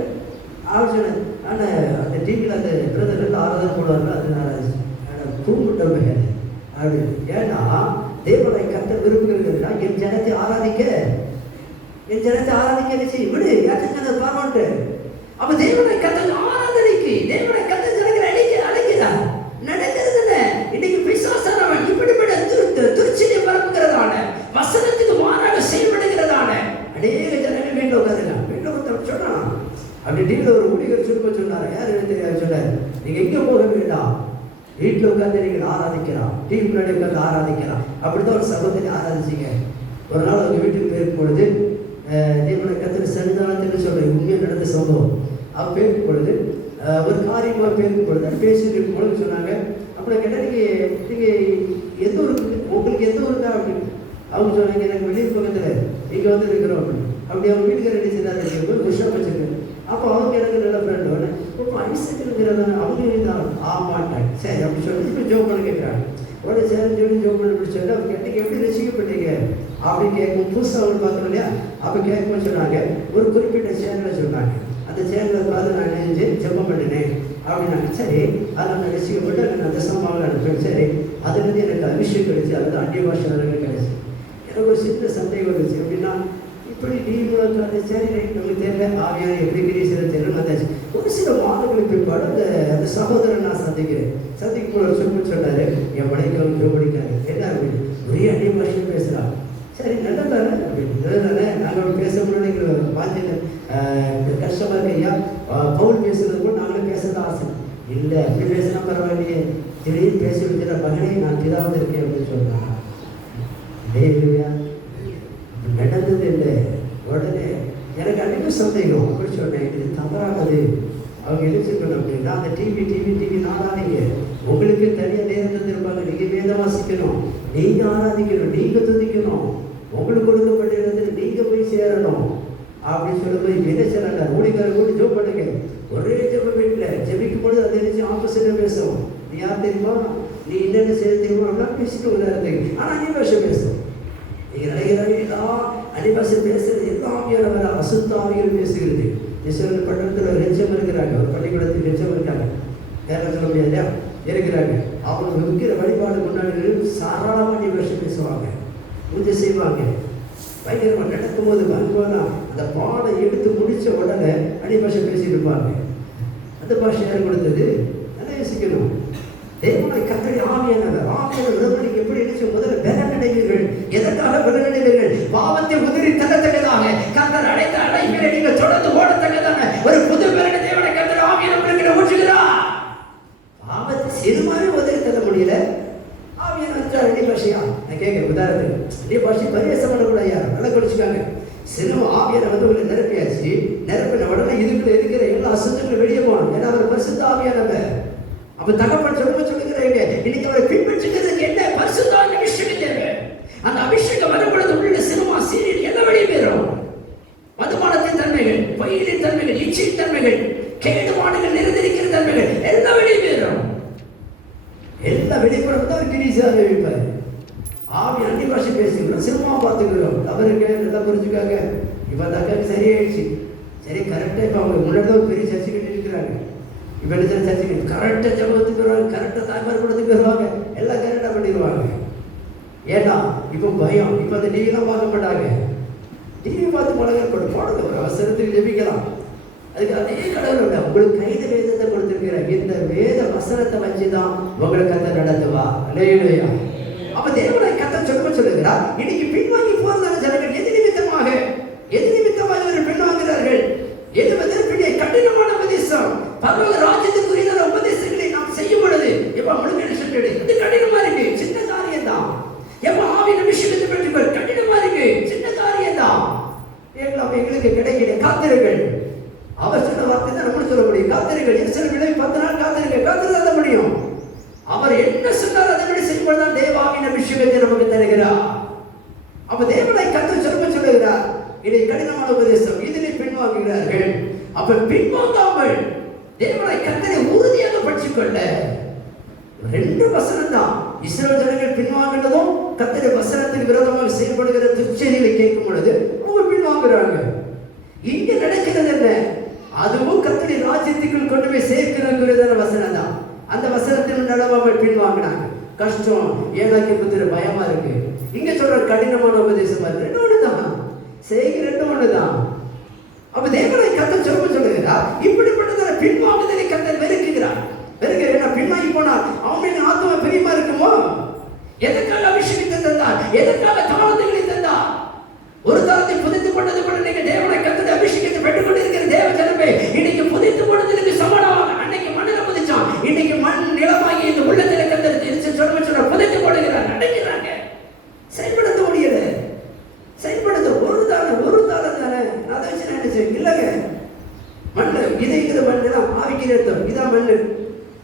அவர் சொன்னேன், ஆனால் அந்த டிவியில் அந்த பிரதர் ஆராதனை போடுவாங்க, அது நான் தூங்கிட்டோமே அப்படின்னு. ஏன்னா தேவனை கர்த்தர் விரும்புகிறதுனா என் ஜனத்தை ஆராதிக்க என்ன செய்ய விடு, யாருக்கு பாராட்டு. அப்ப தேவனை கர்த்தர் ஆராதனைக்கு, தேவனை கர்த்தர் ஜனங்களை அழைக்கிறார். நடக்கிறது இன்னைக்கு பிசாசானவன் இப்படிப்பட்ட துர்ச்சியை பரப்புகிறதான, வசனத்துக்கு மாறாக செயல்படுகிறதான அநேக ஜனங்கள் வீட்டில் உட்காந்துருக்காங்க. வீட்டில் உட்காந்து சொன்னான், அப்படி டிவியில் ஒரு ஊழியர் சுருக்க சொன்னார், யார் என்ன தெரியாது சொன்னார், நீங்க எங்க போக வேண்டாம், வீட்டில் உட்காந்து நீங்கள் ஆராதிக்கலாம், டிவி முன்னாடி உட்காந்து ஆராதிக்கலாம். அப்படிதான் ஒரு சகோதரி ஆராதிச்சிங்க. ஒரு நாள் அவங்க வீட்டுக்கு போயிருக்கும் பொழுது தேவனை கர்த்தர் சன்னிதானத்தில் சொல்ற உண்மையாக நடந்த சம்பவம். அவ பேருக்கும் பொழுது ஒரு காரியமாக பேருக்கும் பொழுது பேசிட்டு இருக்கும் பொழுது சொன்னாங்க, அப்புறம் கேட்டால் நீங்கள் எந்த ஊருக்கு, உங்களுக்கு எந்த ஊருக்கா அப்படின்னு. அவங்க சொன்னாங்க, எனக்கு வெளியூர் பக்கத்தில் இங்கே வந்து இருக்கிறோம் அப்படின்னு. அப்படி அவங்க வீட்டுக்கு ரெடி செய்தாங்க, விஷயம் வச்சுருக்கேன். அப்போ அவங்க எனக்கு நல்ல ஃப்ரெண்டு ஒன்று இப்போ ஐசக்ங்கிறத அவங்க தான் ஆமாட்டாங்க. சரி அப்படி சொல்லி இப்போ ஜோப் பண்ண கேட்குறாங்க. உடனே சரி சொல்லி ஜோப் பண்ண அப்படி சொல்லி அவங்க கேட்டீங்க, எப்படி ரசிக்கப்பட்டீங்க அப்படின்னு கேட்கும். புதுசாக அவங்க பார்த்தோம் இல்லையா, அப்போ கேட்கும்போது சொன்னாங்க, ஒரு குறிப்பிட்ட சேனலை சொன்னாங்க. அந்த சேனலை பார்த்து நான் நினைஞ்சு ஜெபம் பண்ணினேன் அப்படின்னாங்க. சரி அதை நான் ரசிக்கப்பட்டு அதை நான் தசமாக அனுப்பேன். சரி அதுலேருந்து எனக்கு அபிஷேகம் கிடைச்சி, அது அந்நிய பாஷைகள் கிடைச்சி. எனக்கு ஒரு சின்ன சந்தேகம் இருந்துச்சு. அப்படின்னா இப்படி நீங்களும் சரி நமக்கு தேவை ஆவியான எப்படி கிரீசில தெரியல வந்தாச்சு. ஒரு சில மாதங்களுக்கு பிற்பாடு அந்த சகோதரன் நான் சந்திக்கும் போது ஒரு சொன்னாரு, என் படைக்கிறவன் ஜோபடிக்காரு என்ன அப்படின்னு ஒரே அந்நிய பாஷையை பேசுகிறான். சரி நல்லதானே அப்படின்னு, நல்லதானே நாங்கள் பேச முடியல பாத்தியில் கஷ்டமா இருக்கு ஐயா, பவுல் பேசுறது கூட நாங்களும் பேசுறது ஆசை இல்லை, அப்படி பேசினா பரவாயில்லையே, திடீர்னு பேசி வச்சுற மகனே நான் பிதாவது இருக்கேன் அப்படின்னு சொன்னாங்க. இல்லையா நடந்தது இல்லை. உடனே எனக்கு அன்றைக்கும் சந்தேகம். அப்படி சொன்னேன், இது தவறானது. அவங்க எழுச்சிக்கணும் அப்படின்னா அந்த டிவி நாடாதீங்க. உங்களுக்கு தனியாக நேரம் தந்திருப்பாங்க, நீங்கள் வேதம் வாசிக்கணும், நீங்கள் ஆராதிக்கணும், நீங்கள் துதிக்கணும், உங்களுக்கு கொடுக்கப்பட்ட இடத்துல நீங்கள் போய் சேரணும் அப்படின்னு சொல்லும்போது என்ன செய்யறாங்க, ஊழிக்காரர் கூட ஜோப் பண்ணுங்க. ஒரே ஜெபம் வீட்டில் ஜெபிக்கும் பொழுது அதை நினைச்சு ஆப்போசிட்டாக பேசும். நீ யார் தெரியுமா, நீ என்னென்ன செய்ய தெரியுமா அப்படின்னா பேசிட்டு உதாரணத்துக்கு. ஆனால் அந்நிய பாஷை பேசும். நீங்கள் நினைக்கிறாங்க எல்லாம் அந்நிய பாஷை பேசுறது எல்லாம் ஆவியானவர் அசுத்த ஆவிகள் பேசுகிறது. இஸ்ரவேல் பட்டணத்தில் ஒரு லட்சம் இருக்கிறாங்க, ஒரு பள்ளிக்கூடத்தில் லட்சம் இருக்காங்க, யாரும் சொல்ல முடியாது இல்லையா இருக்கிறாங்க. அவங்க விற்கிற வழிபாடு முன்னாடி சாராளமாக அந்நிய பாஷை பேசுவாங்க, பூஜை செய்வாங்க. பயங்கரமாக நடக்கும் போது வாங்குவானா அந்த பாடை எடுத்து முடித்த உடனே அந்நிய பாஷை பேசிட்டு இருப்பாங்க. அந்த பாஷை யார் கொடுத்தது? நல்லா யோசிக்கணும். தேவனை கர்த்தரை ஆவியானவர் விடுதலைக்கு எப்படி நினைச்சு முதல்ல பலனடைவீர்கள். எதற்காக பலனடைவீர்கள்? பாவத்தை உதிரி தள்ளத்தக்கதாக கர்த்தர் அடைத்த அழைப்பினை நீங்கள் தொடர்ந்து ஓடத்தக்கதாக ஒரு புது பலனை தேவனை கர்த்தர் ஆவியானவருக்கு ஊற்றுகிறார். பாவத்தை சிறுமாவே உதிரி தள்ள முடியல, ஆவியானவர் அந்நிய பாஷையா? நான் கேட்கிறேன் உதாரணத்துக்கு, அந்நிய பாஷை பரிவேசம் பண்ணக்கூடாது, யார் நல்லா குடிச்சுக்காங்க. சிறும ஆவியான வந்து உங்களை நிரப்பியாச்சு, நிரப்பின உடனே இதுக்குள்ள இருக்கிற எல்லா அசுத்தங்களும் வெளியே போகணும். ஏன்னா அவர் பரிசுத்த ஆவியானவர். அப்ப தகப்பன் சொல்லுகிறீங்க, இன்னைக்கு அவரை பின்பற்றுகிறதுக்கு என்ன பரிசுத்த அபிஷேகம் தேவை. அந்த அபிஷேகம் வரும்பொழுது உள்ள சினிமா சீரியல் எல்லாம் வெளியே போயிடும். மதுபானத்தின் தன்மைகள், பொய்யின் தன்மைகள், இச்சையின் தன்மைகள், கேடுபாடுகள், நிறைந்திருக்கிற தன்மைகள் எல்லாம் வெளியே போயிடும். எல்லாம் வெளிப்படம் தான் கிரீஸாக வைப்பார். ஆவி அந்நிய பாஷை பேசுகிறோம், சினிமா பார்த்துக்கிறோம். அவருக்கு நல்லா புரிஞ்சுக்காங்க. இப்போ அந்த அக்காவுக்கு சரியாயிடுச்சு. சரி கரெக்டாக இப்போ அவங்க முன்னாடி தான் பெரிய சர்ச்சை கட்டி இருக்கிறாங்க. இப்போ என்ன சர்ச்சை கரெக்டாக ஜபத்துக்கு வருவாங்க, கரெக்டாக தாய்மார் கூடத்துக்கு வருவாங்க, எல்லாம் கரெக்டாக பண்ணிடுவாங்க. ஏன்னா இப்போ பயம். இப்போ அந்த டிவிலாம் பார்க்க மாட்டாங்க. டிவி பார்த்து பழகப்படும் போடுங்க, ஒரு அவசரத்துக்கு ஜெபிக்கலாம். அதுக்கு அதே கடவுளோட உங்களுக்கு கைத வேதத்தை கொடுத்துருக்கிற இந்த வேத வசனத்தை வச்சு தான் உங்களை கத்தை நடத்துவா. இல்லையா? அப்ப தேவனை கத்த சொல்லுகிறார். இன்னைக்கு பின்வாங்கி போறதான ஜனங்கள் எது நிமித்தமாக இவர்கள் பின்வாங்குகிறார்கள்? எதுவதற்கு கடினமான உபதேசம், பரலோக ராஜ்யத்துக்குரிய உபதேசங்களை நாம் செய்யும் பொழுது எப்ப முழுக்க இது கடினமா இருக்கு, சின்ன காரியம் தான். எப்ப ஆவியின் அபிஷேகத்தை பெற்றுக்கொள், கடினமா இருக்கு, சின்ன காரியம் தான். எங்களுக்கு கிடைக்கிற காத்திருங்கள். அவர் சொன்ன வார்த்தை தான் நம்மளும் சொல்ல முடியும். காத்திருங்கள், எருசலேமிலே 10 நாள் காத்திருங்க, காத்திருக்க முடியும். அவர் என்ன சொன்னார் அதன்படி செய்வதுதான் தேவாவின் அபிஷேகத்தை நமக்கு தருகிறார். அப்ப தேவனை கர்த்தர் சொல்லுகிறார், இதை கடினமான உபதேசம், இதிலே பின்வாங்குகிறார்கள். அப்ப பின்வாங்காமல் தேவனை கர்த்தரை உறுதியாக பற்றிக்கொள்ள 2 வசனம் தான். இஸ்ரவேல் ஜனங்கள் பின்வாங்கினதும் கர்த்தருடைய வசனத்துக்கு விரோதமாக செயல்படுகிற துச்செய்திகளை கேட்கும் பொழுது அவங்க பின்வாங்குறாங்க. இங்க நடக்கிறது என்ன? அதுவும் கர்த்தருடைய ராஜ்யத்துக்குள் கொண்டு போய் சேர்க்கிறதான வசனம் தான். அந்த வசனத்தின் நடவாமல் பின்வாங்கினாங்க. கஷ்டம், ஏனாக்கி புத்திர பயமா இருக்கு. இங்க சொல்ற கடினமான உபதேசமா இருக்கு. 2 ஒண்ணுதான், செய்கிற 2 ஒண்ணுதான். அப்ப தேவனை கர்த்தர் சொல்லுகிறார், இப்படிப்பட்டதான பின்வாங்குதலை கர்த்தர் வெறுக்கிறார். பின்வாங்கி போனார் அவனுடைய ஆத்மா பிரியமா இருக்குமோ? எதற்காக அபிஷேகத்தை தந்தார்? எதற்காக தாளத்துகளை தந்தார்? ஒரு தாளத்தை புதைத்துக் கொண்டது கூட நீங்க தேவனை கர்த்தர் அபிஷேகத்தை பெற்றுக் கொண்டிருக்கிற தேவ ஜனமே, இன்னைக்கு புதைத்துக் கொண்டதுக்கு சமானமாக அன்னைக்கு மண்ணில புதைச்சான், இன்னைக்கு மண் நிலமாகி இந்த உள்ளத்தில கர்த்தர் சொல்ல புதைத்துக் கொள்கிறார், நடக்கிறாங்க. செயல்படுத்த முடியல. செயல்படுத்த ஒரு தாளம் தானே அதை வச்சு நினைச்சு இல்லைங்க. மண்ணு இதைக்கிற மண்ணு தான் ஆவிக்கிறோம். இதான் மண்ணு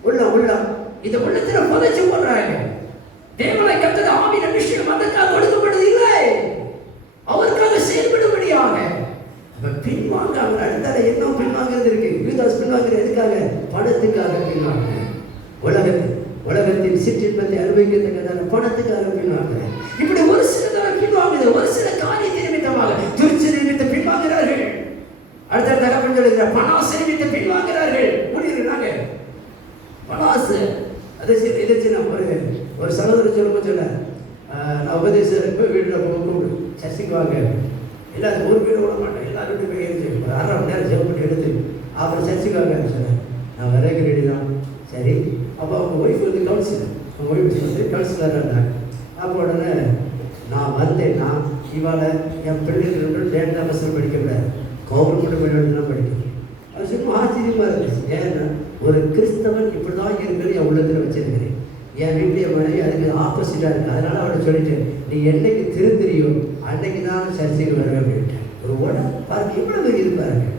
உள்ளம் இந்த உள்ளத்துல புதைச்சு போடுறாங்க. தேவனை கர்த்தர் ஆவியின் அபிஷேகம் அதற்காக கொடுக்கப்படுது இல்லை, அவருக்காக செயல்படும்படியாக. பின்வாங்க அடுத்தால என்ன பின்வாங்கிறது இருக்கு. யூதாஸ் பின்வாங்கிறது எதுக்காக? பணத்துக்காக பின்வாங்க. உலகத்தின் சிற்றின்பத்தை அனுபவிக்கிறதுக்காக பணத்துக்காக பின்வாங்க. இப்படி ஒரு சிலர் பின்வாங்குது, ஒரு சில காரியத்தை நிமித்தமாக துரிச்சு நிமித்த பின்வாங்கிறார்கள். அடுத்த தகவல் சொல்லுகிற பணாசு நிமித்த பின்வாங்கிறார்கள். முடியுறாங்க பணாசு. அதை எதிர்த்து நான் ஒரு சகோதரர் சொல்ல நான் உபதேசம் வீட்டில் கூப்பிடு சர்ச்சைக்கு வாங்க. எல்லாரும் ஒரு வீடு விட மாட்டேன், எல்லாரும் வீட்டு போய் எழுதி ஒரு 1/2 மணி நேரம் ஜெபம் பண்ணி எடுத்து அப்புறம் சர்ச்சைக்கு வாங்க சொன்னேன். நான் வரக்கு ரெடி தான். சரி, அப்போ அவங்க ஒய்ஃப் வந்து கவுன்சிலர், அவங்க ஒய்ஃப் வந்து கவுன்சிலராக இருந்தாங்க. அப்போ உடனே நான் வந்தேன்னா இவாளை என் பிள்ளைகள் டேட்டா பஸ்ஸில் படிக்கக்கூடாது, கவர்மெண்ட் மீடியம் தான் படிக்கணும். அது சும்மா ஆச்சரியமாக இருந்துச்சு. ஏன்னா ஒரு கிறிஸ்தவன் இப்படி தான் இருக்கிறது என் உள்ளத்தில் வச்சிருக்கிறேன். என் வீட்டில் மனைவி அதுக்கு ஆப்போசிட்டாக இருக்குது. அதனால் அவனை சொல்லிட்டேன், நீ என்னைக்கு திருந்திரியோ அன்னைக்கு தான் சர்ச்சைக்கு வருவேன் அப்படின்ட்டேன். ஒரு பார்க்க எவ்வளவு இருப்பாருங்க.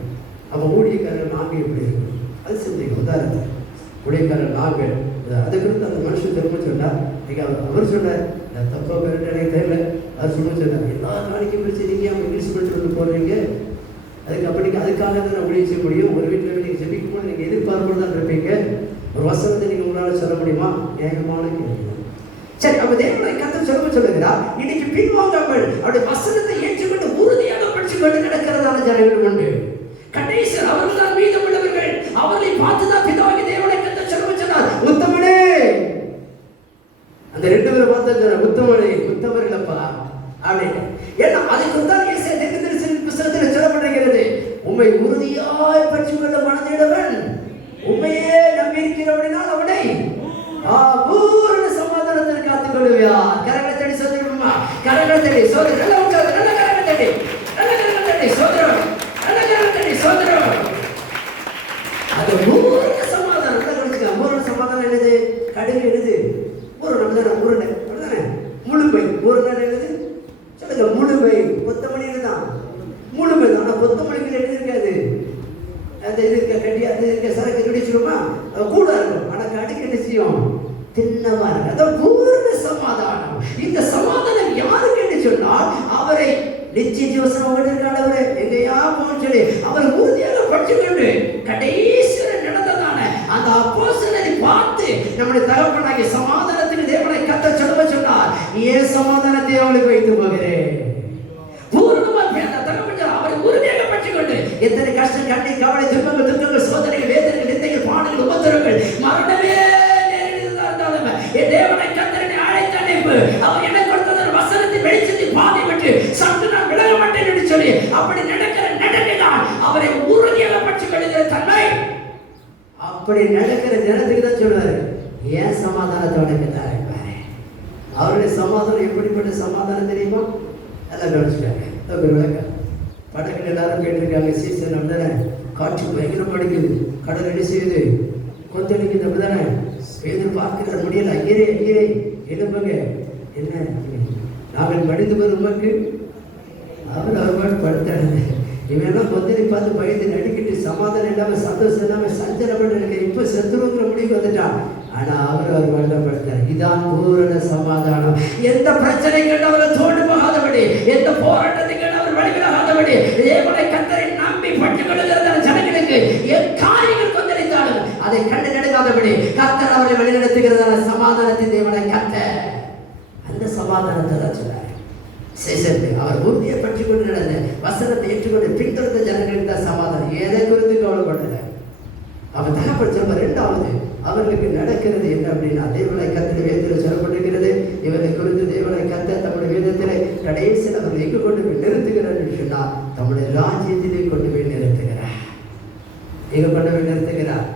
அப்போ ஊழியக்காரர் நாங்கள் எப்படி இருக்கும் அது சிந்திக்கும். உதாரணம் ஊழியக்காரர் நாங்கள் அதுக்கு அந்த மனுஷன் திரும்ப சொன்னார். நீங்கள் அவர் சொன்னார், நான் தப்பாக பேர் எனக்கு தெரியல, அது சொன்னார். எல்லா நாளைக்கும் பிடிச்சி நீங்கள் அவங்க இங்கிலீஷ் பண்ணிட்டு போடுறீங்க, அதுக்காக தான் ஊழிய செய்ய முடியும். ஒரு வீட்டில் நீங்கள் ஜெபிக்கும் போது நீங்கள் எதிர்பார்ப்பு தான் இருப்பீங்க. ஒரு வசனத்தை நீங்கள் உங்களால் சொல்ல முடியுமா? ஏகமான கேள்வி. சரி, அப்ப தேவனை கர்த்தர் சொல்லுகிறார், இன்னைக்கு பின்வாங்காமல் அவருடைய வசனத்தை ஏற்றுக்கொண்டு உறுதியாக படிச்சுக்கொண்டு நடக்கிறதான ஜனங்கள் உண்டு. கடைசியில் அவர்கள் தான் மீதம் உள்ளவர்கள். அவர்களை பார்த்துதான் பிதாவாகிய தேவனை கர்த்தர் சொன்னார், உத்தமனே. அந்த 2 பேரை பார்த்து உத்தமனே, உத்தமர்களப்பா அப்படின்னு. ஏன்னா அதுக்கு தான் இயேசு தீர்க்கதரிசியின் புத்தகத்தில் சொல்லப்படுகிறது, உம்மை உறுதியாய் பற்றிக்கொள்ள மனதிடவன் உண்மையே நம்பி இருக்கிறவனால் அவனை பூரண சமாதானத்தில் காத்துக் கொள்ளுவார். கரங்களை தட்டி சோதரமா, கரங்களை தட்டி சோதர, நல்ல உற்சாகம், நல்ல கரங்களை தட்டி, நல்ல கரங்களை தட்டி சோதரம், நல்ல கரங்களை தட்டி சோதரம். அது பூரண சமாதானம். கவனிச்சுக்க, பூரண சமாதானம் என்னது? கடுகு என்னது? பூரணம் தானே, பூரணை அப்படிதானே. முழுமை பூரண என்னது சொல்லுங்க? முழுமை. கொத்தமணியில் தான் முழுமை தான். ஆனால் கொத்தமணிகள் எழுதியிருக்காது. அந்த இருக்க கட்டி அது இருக்க சரக்கு கடிச்சிருமா கூட இருக்கும். ஆனால் கடுகு என்ன செய்யும்? தின்னமா இருக்கு. அதான் பூர்ண சமாதானம். இந்த சமாதானம் யாருக்கு என்று சொன்னால் அவரை நிச்சய ஜீவசனோடு இருக்கானவரை எங்கேயா போன்னு சொல்லி அவர் உறுதியாக படிச்சுக்கொண்டு கடைசியில் நடந்ததான அந்த அப்போஸ்தலரை பார்த்து நம்முடைய தகப்பனாகிய சமாதானத்துக்கு தேவனை கர்த்தர் சொன்னார், ஏன் சமாதானத்தை அவளுக்கு வைத்து போகிறேன். பூர்ணமா அவரை உறுதியாக படிச்சுக்கொண்டு எத்தனை கஷ்டம், கண்ணீர், கவலை, துன்பங்கள், சோதனைகள், வேதனைகள், நிந்தைகள், பாடல்கள், உபத்திரங்கள், மரணமே இருந்தாலும் என் தேவனை கர்த்தரை அழைத்த அழைப்பு அவர் என்ன கொடுத்தது? வசனத்தின் வெளிச்சத்தில் பாதை விட்டு சற்று நான் விலக மாட்டேன் என்று சொல்லி அப்படி நடக்கிறான். அவரை உறுதியாக படிச்சுக்கொள்கிற தன்மை. அப்படி நடக்கிற ஜனத்துக்கு தான் சொல்றாரு, ஏன் சமாதானத்தை உனக்கு தரேன். அவருடைய சமாதானம் எப்படிப்பட்ட சமாதானம் தெரியுமா? எல்லாம் கவனிச்சுட்டாங்க. விளக்கம் படங்கள் எல்லாரும் கேட்டிருக்காங்க. சீசன் அப்படிதானே, காற்று பயங்கரம் அடிக்குது, கடல் என்ன செய்யுது? கொந்தளிக்குது அப்படிதானே. எதிர்பார்க்கிற முடியல. ஐயரே எழுப்புங்க. என்ன நாங்கள் மடிந்து வரும் உமக்கு அவர் பாட்டு படுத்தாங்க. இவெல்லாம் கொந்தரி பார்த்து பயந்து நடிக்கிட்டு சமாதானம் இல்லாமல் சந்தோஷம் இல்லாமல் சஞ்சலப்பட்டு இப்போ சத்துருங்கிற முடிவு வந்துட்டான். ஆனா அவர் வருடப்படுத்தார். இதான் பூரண சமாதானம். எந்த பிரச்சனை கண்டவரை தோண்டு போகாதபடி, எந்த போராட்டத்தை கண்டவர் வழிவிடாதபடி, தேவனை கர்த்தரை நம்பி பட்டுக் கொள்ளுகிற ஜனங்களுக்கு என் காரியங்கள் கொந்தளித்தாலும் அதை கண்டு நடுங்காதபடி கர்த்தர் அவரை வழிநடத்துகிறதான சமாதானத்தை தேவனை கர்த்தர் அந்த சமாதானத்தை தான் சொன்னார். அவர் உறுதியை பற்றி கொண்டு நடந்த வசனத்தை ஏற்றுக்கொண்டு பின்தொடர்ந்த ஜனங்களுக்கு தான் சமாதானம். எதை குறித்து கவலைப்படல. அவன் தகப்பன் சொல்ல இரண்டாவது அவர்களுக்கு நடக்கிறது என்ன அப்படின்னா, தேவனை கர்த்தர் வேதத்தில் சொல்லப்பட்டிருக்கிறது. இவரை குறித்து தேவனை கர்த்தர் தம்முடைய வேதத்திலே கடைசியில் அவர்கள் எங்கு கொண்டு போய் நிறுத்துகிறார் என்று சொன்னால் தம்முடைய ராஜ்யத்திலே கொண்டு போய் நிறுத்துகிறார். எங்க கொண்டு போய் நிறுத்துகிறார்?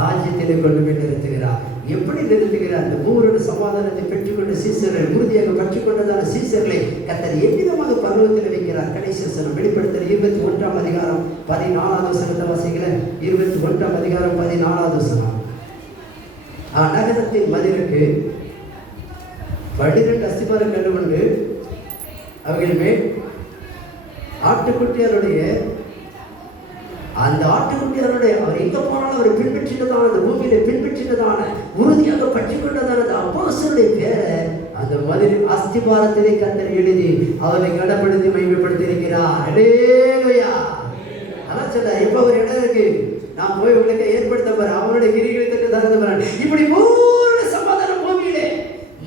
ராஜ்யத்திலே கொண்டு போய் நிறுத்துகிறார். எப்படி நிறுத்துகிறார்? அந்த பூரண சமாதானத்தை பெற்றுக்கொண்ட சீசர்கள், உறுதியாக பற்றிக்கொண்டதான சீசர்களை கர்த்தர் எவ்விதமாக பருவத்தில் வைக்கிறார். கடைசி வசனம் வெளிப்படுத்தல் 21ஆம் அதிகாரம் 14வது வசனத்தை வாசிக்கல. 21ஆம் அதிகாரம் 14வது வசனம். நகரத்தின் மதிலுக்கு 12 அஸ்திபாரம் கண்டு கொண்டு அவர்கள் மேல் ஆட்டுக்குட்டியாருடைய அந்த ஆட்டுக்குட்டியாருடைய அவர் எங்க போனாலும் அவர் பின்பற்றினதான அந்த பூமியில பின்பற்றினதான உறுதியாக பற்றி கொண்டதான அந்த அப்போஸ்தலருடைய பேரை அந்த மதில் அஸ்திபாரத்திலே கர்த்தர் எழுதி அவரை கனப்படுத்தி மகிமைப்படுத்தி இருக்கிறார். அல்லேலூயா. அதான் சொல்ல இப்ப ஒரு இடம் இருக்கு, நான் போய் உங்களுக்கு ஏற்படுத்த போறேன், அவருடைய கிரிகளை தட்டு தரது போறேன். இப்படி பூரண சமாதானம் பூமியிலே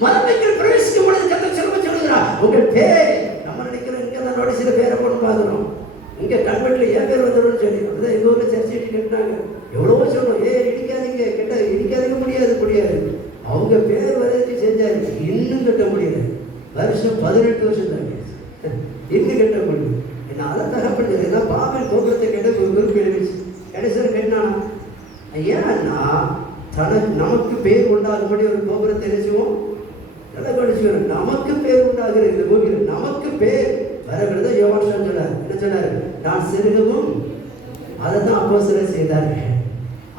மரமைகள் பிரவேசிக்கும் பொழுது கர்த்தர் சொல்லுகிறார், உங்கள் பேர் நம்ம நினைக்கிறோம் இங்க தான் நோட்டீஸ்ல பேரை போட்டு பார்க்கிறோம். இங்க கல்வெட்டுல ஏன் பேர் வந்துடும் சொல்லி அப்படிதான் எங்க ஊர்ல சர்ச்சை கட்டினாங்க. எவ்வளவோ சொல்லணும், இடிக்காதீங்க கெட்ட இடிக்காதீங்க, முடியாது. அவங்க பேர் வரைக்கு செஞ்சாரு, இன்னும் கட்ட முடியல. வருஷம் 18 வருஷம் தாங்க இன்னும் கட்ட முடியும். என்ன அதை தகப்பட்டது ஏன்னா பாபல் கோபுரத்தை கெட்ட ஒரு குரூப் எழுதிச்சு. கடைசியில் கட்டினானா ஏன்னா தனக்கு நமக்கு பேர் உண்டாகும்படி ஒரு கோபுரத்தை நினைச்சுவோம் எல்லாம் கழிச்சுக்கணும். நமக்கு பேர் உண்டாகிற இந்த பூமியில் நமக்கு பேர் வரவில்லை. யோவான் சொன்னார், என்ன சொன்னார்? நான் சிறுகவும் அதை தான் அப்போஸ்தலர் செய்தார்கள்.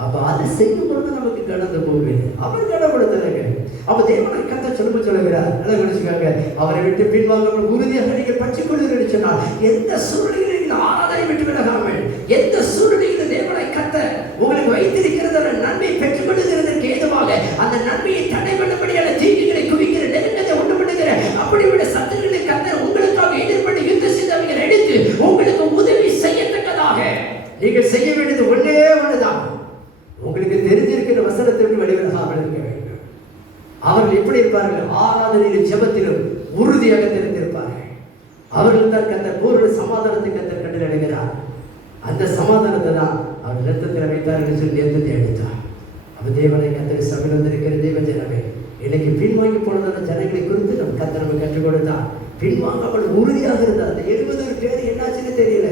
அப்ப அதை செய்யும் பொழுது நமக்கு கடந்து போவேன். அவர் கடவுளுங்க. அப்ப தேவனை கர்த்தர் சொல்லுகிறார், நல்லா கழிச்சுக்காங்க. அவரை விட்டு பின்வாங்க உறுதியாக நீங்கள் பற்றிக் கொள்ளுங்கள் சொன்னால் எந்த சூழ்நிலையில் ஆராதனை விட்டு விலகாமல், எந்த சூழ்நிலையில் தேவனை கர்த்தர் உங்களுக்கு வைத்திருக்கிறத நன்மை பெற்றுக் கொள்ளுகிறதற்கு ஏதுவாக அந்த நன்மையை தடை பண்ணபடியான தீங்குகளை குவிக்கிற நெருங்கதை உண்டு பண்ணுகிற அப்படிப்பட்ட சத்துருக்களை கர்த்தர் உங்களுக்காக எதிர்பட்டு யுத்த சிதவிகள் எடுத்து உங்களுக்கு உதவி செய்யத்தக்கதாக நீங்கள் செய்ய வேண்டியது ஒன்னே ஒண்ணுதான். உங்களுக்கு தெரிஞ்சிருக்கிற வசனத்திற்கு வெளிவிலகாமல் இருக்க வேண்டும். அவர்கள் எப்படி இருப்பார்கள்? ஆராதனையிலும் ஜெபத்திலும் உறுதியாக தெரிந்திருப்பார்கள். அவர்கள் தான் கர்த்தர் பூரண சமாதானத்தை கர்த்தர் கண்டு அடைகிறார். அந்த சமாதானத்தை தான் அவர் இரத்தத்தில் வைத்தார்கள் சொல்லி இரத்தத்தை அடித்தார். அவர் தேவனை கர்த்தர் சபையில் வந்திருக்கிற தேவ ஜனமே, இன்னைக்கு பின்வாங்கி போனதான ஜனங்களை குறித்து நம்ம கர்த்தர் நம்ம கற்றுக் கொடுத்தார். பின்வாங்காமல் உறுதியாக இருந்தார். அந்த 70 பேர் என்னாச்சுன்னு தெரியல.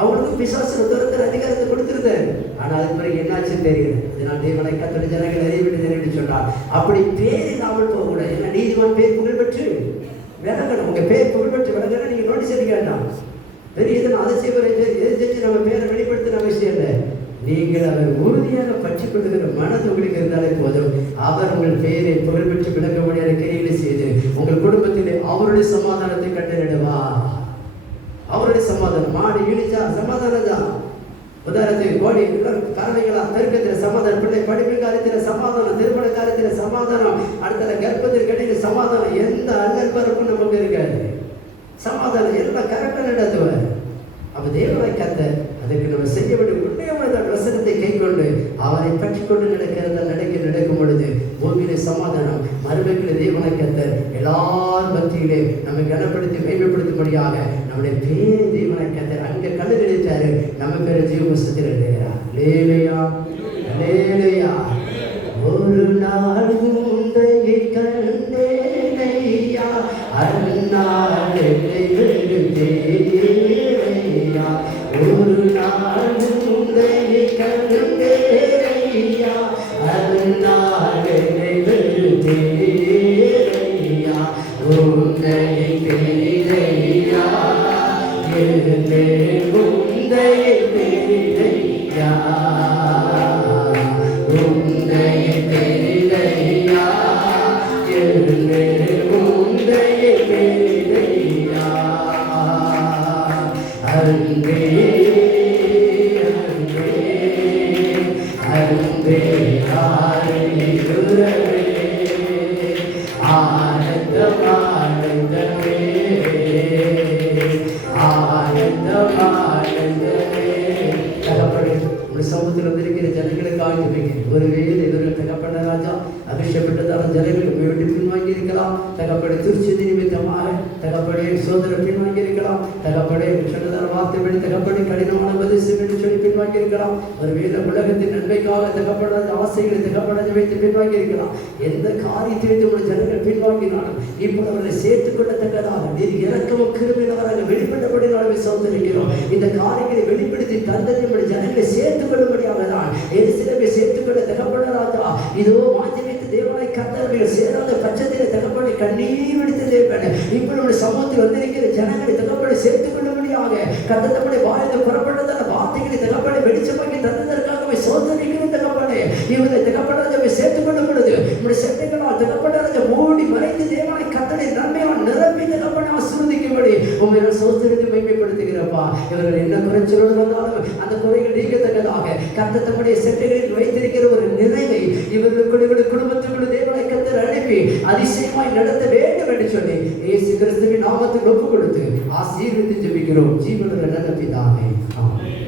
அவங்களுக்கு பிசாசு துரத்துற அதிகாரத்தை கொடுத்திருந்தாரு. ஆனா அதுக்கு பிறகு என்னாச்சுன்னு தெரியல. அதனால் தேவனை கர்த்தர் ஜனங்கள் அறிவிட்டு என்று சொன்னார். அப்படி பேர் இல்லாமல் போகக்கூடாது. ஏன்னா நீதிமான் பேர் புகழ்பெற்று விளங்கணும். உங்க பேர் புகழ்பெற்று விளங்கணும். நீங்க நோட்டீஸ் அடிக்க வேண்டாம். பெரிய இதனால் அதை செஞ்சு நம்ம பேரை வெளிப்படுத்தின விஷயம் இல்லை. நீங்கள் அவர் உறுதியாக பற்றி கொள்ளுகிற மனது உங்களுக்கு இருந்தாலே போதும். அவர் உங்கள் பெயரை புகழ்பெற்று விளக்க முடியாத கிரிகளை செய்து உங்கள் குடும்பத்திலே அவருடைய சமாதானத்தை கண்டறிடுவா. அவருடைய சமாதானம் மாடி இழிச்சா சமாதானம் தான். உதாரணத்துக்கு கோடி பறவைகளா பெருக்கத்தில் சமாதானம், பிள்ளை படிப்பு காலத்தில் சமாதானம், திருமண காலத்தில் சமாதானம், அடுத்த கர்ப்பத்தில் கடையில் சமாதானம். எந்த அல்லல் பரப்பும் நமக்கு இருக்காது. சமாதானம் எல்லாம் கரெக்டாக நடத்துவார். அப்ப தேவனை கர்த்தர் அதுக்கு நம்ம செய்ய வேண்டிய உண்மையான வசனத்தை கை கொண்டு அவரை பற்றி கொண்டு நடக்கும் பொழுது பூமியிலே சமாதானம். மறுமையில் தேவனை கர்த்தர் எல்லார் மத்தியிலே நம்மை கனப்படுத்தி மேம்படுத்தும்படியாக நம்முடைய பேரை தேவனை கர்த்தர் அங்கே கண்டு நினைத்தாரு. நம்ம பேரை ஜீவபுஸ்தகத்தில் எழுதுகிறார். அல்லேலூயா, அல்லேலூயா. ஒரு நாள் உந்தையை கண்டேனையா, அந்நாள் என்னை வெறுத்தேனையா. ஒரு நாள் உந்தையை கண்டேனையா, அந்நாள் என்னை வெறுத்தேனையா. உந்தையை பெரிதையா, என்னை உந்தையை பெரிதையா. உந்தையை பெரிதையா, என்னை உந்தையை பெரிதையா. அன்பே சமூகத்தில் வந்திருக்கிற ஜனங்களுக்காக ஜெபிக்கிறேன். ஒருவேளை இவர்கள் தகப்பன ராஜா அபிஷேகப்பட்டதான ஜனங்கள் உண்மை விட்டு பின்வாங்கி இருக்கலாம். தகப்படை துர்ச்சதி நிமித்தமாக தகப்படைய சோதனை பின்வாங்கி இருக்கலாம். தகப்படைய சொன்னதான வார்த்தைப்படி தகப்படை கடினமான உபதேசம் என்று சொல்லி பின்வாங்கி இருக்கலாம். ஒருவேளை உலகத்தின் நன்மைக்காக தகப்பட ஆசைகளை தகப்பட வைத்து பின்வாங்கி இருக்கலாம். எந்த காரியத்தை வைத்து உங்கள் ஜனங்கள் பின்வாங்கினாலும் இப்போ அவர்களை சேர்த்துக் கொள்ளத்தக்கதாக நீர் இறக்கமும் கிருபையாக வெளிப்பட்டபடினாலும் சோதரிக்கிறோம். இந்த காரியங்களை வெளிப்படுத்தி தந்தது நம்முடைய ஜனங்களை சேர்த்துக் கொள்ளும்படியாக தான் எருசலேமை சேர்த்துக் கொள்ள தகப்பட ராஜா இதோ மாற்றி வைத்து தேவனை கர்த்தர்கள் சேராத பட்சத்திலே தகப்பனை கண்ணீர் விடுத்து தேவன் இப்போ நம்முடைய சமூகத்தில் வந்திருக்கிற ஜனங்களை தகப்பனை சேர்த்துக் கொள்ளும்படியாக கர்த்தர் நம்முடைய வாயிலில் புறப்பட்டதான வார்த்தைகளை தகப்பனை வெளிச்சமாக்கி தந்ததற்காகவே சோதனைகளும் தகப்பனே இவங்களை தகப்படாதவை சேர்த்துக் கொள்ளும் பொழுது நம்முடைய சட்டைகளால் தகப்படாத மூடி மறைத்து தேவனை கர்த்தரை நன்மையால் நிரப்பி தகப்பனை ஆசீர்வதிக்கும்படி உண்மையை சோதனையை மைமைப்படுத்துகிறப்பா. இவர்கள் என்ன குறைச்சலோடு வந்தாலும் அந்த குறைகள் நீக்கத்தக்கதாக கர்த்தர் தம்முடைய சட்டைகளில் வைத்திருக்கிற ஒரு நிறைவை இவர்களுடைய குடும்பத்துக்குள்ள தேவனை கர்த்தர் அனுப்பி அதிசயமாய் நடத்த வேண்டும் என்று சொல்லி இயேசு கிறிஸ்துவின் நாமத்தில் ஒப்புக் கொடுத்து ஆசீர்வதித்து ஜெபிக்கிறோம். ஜீவனுள்ள நல்ல பிதாவே, ஆமென்.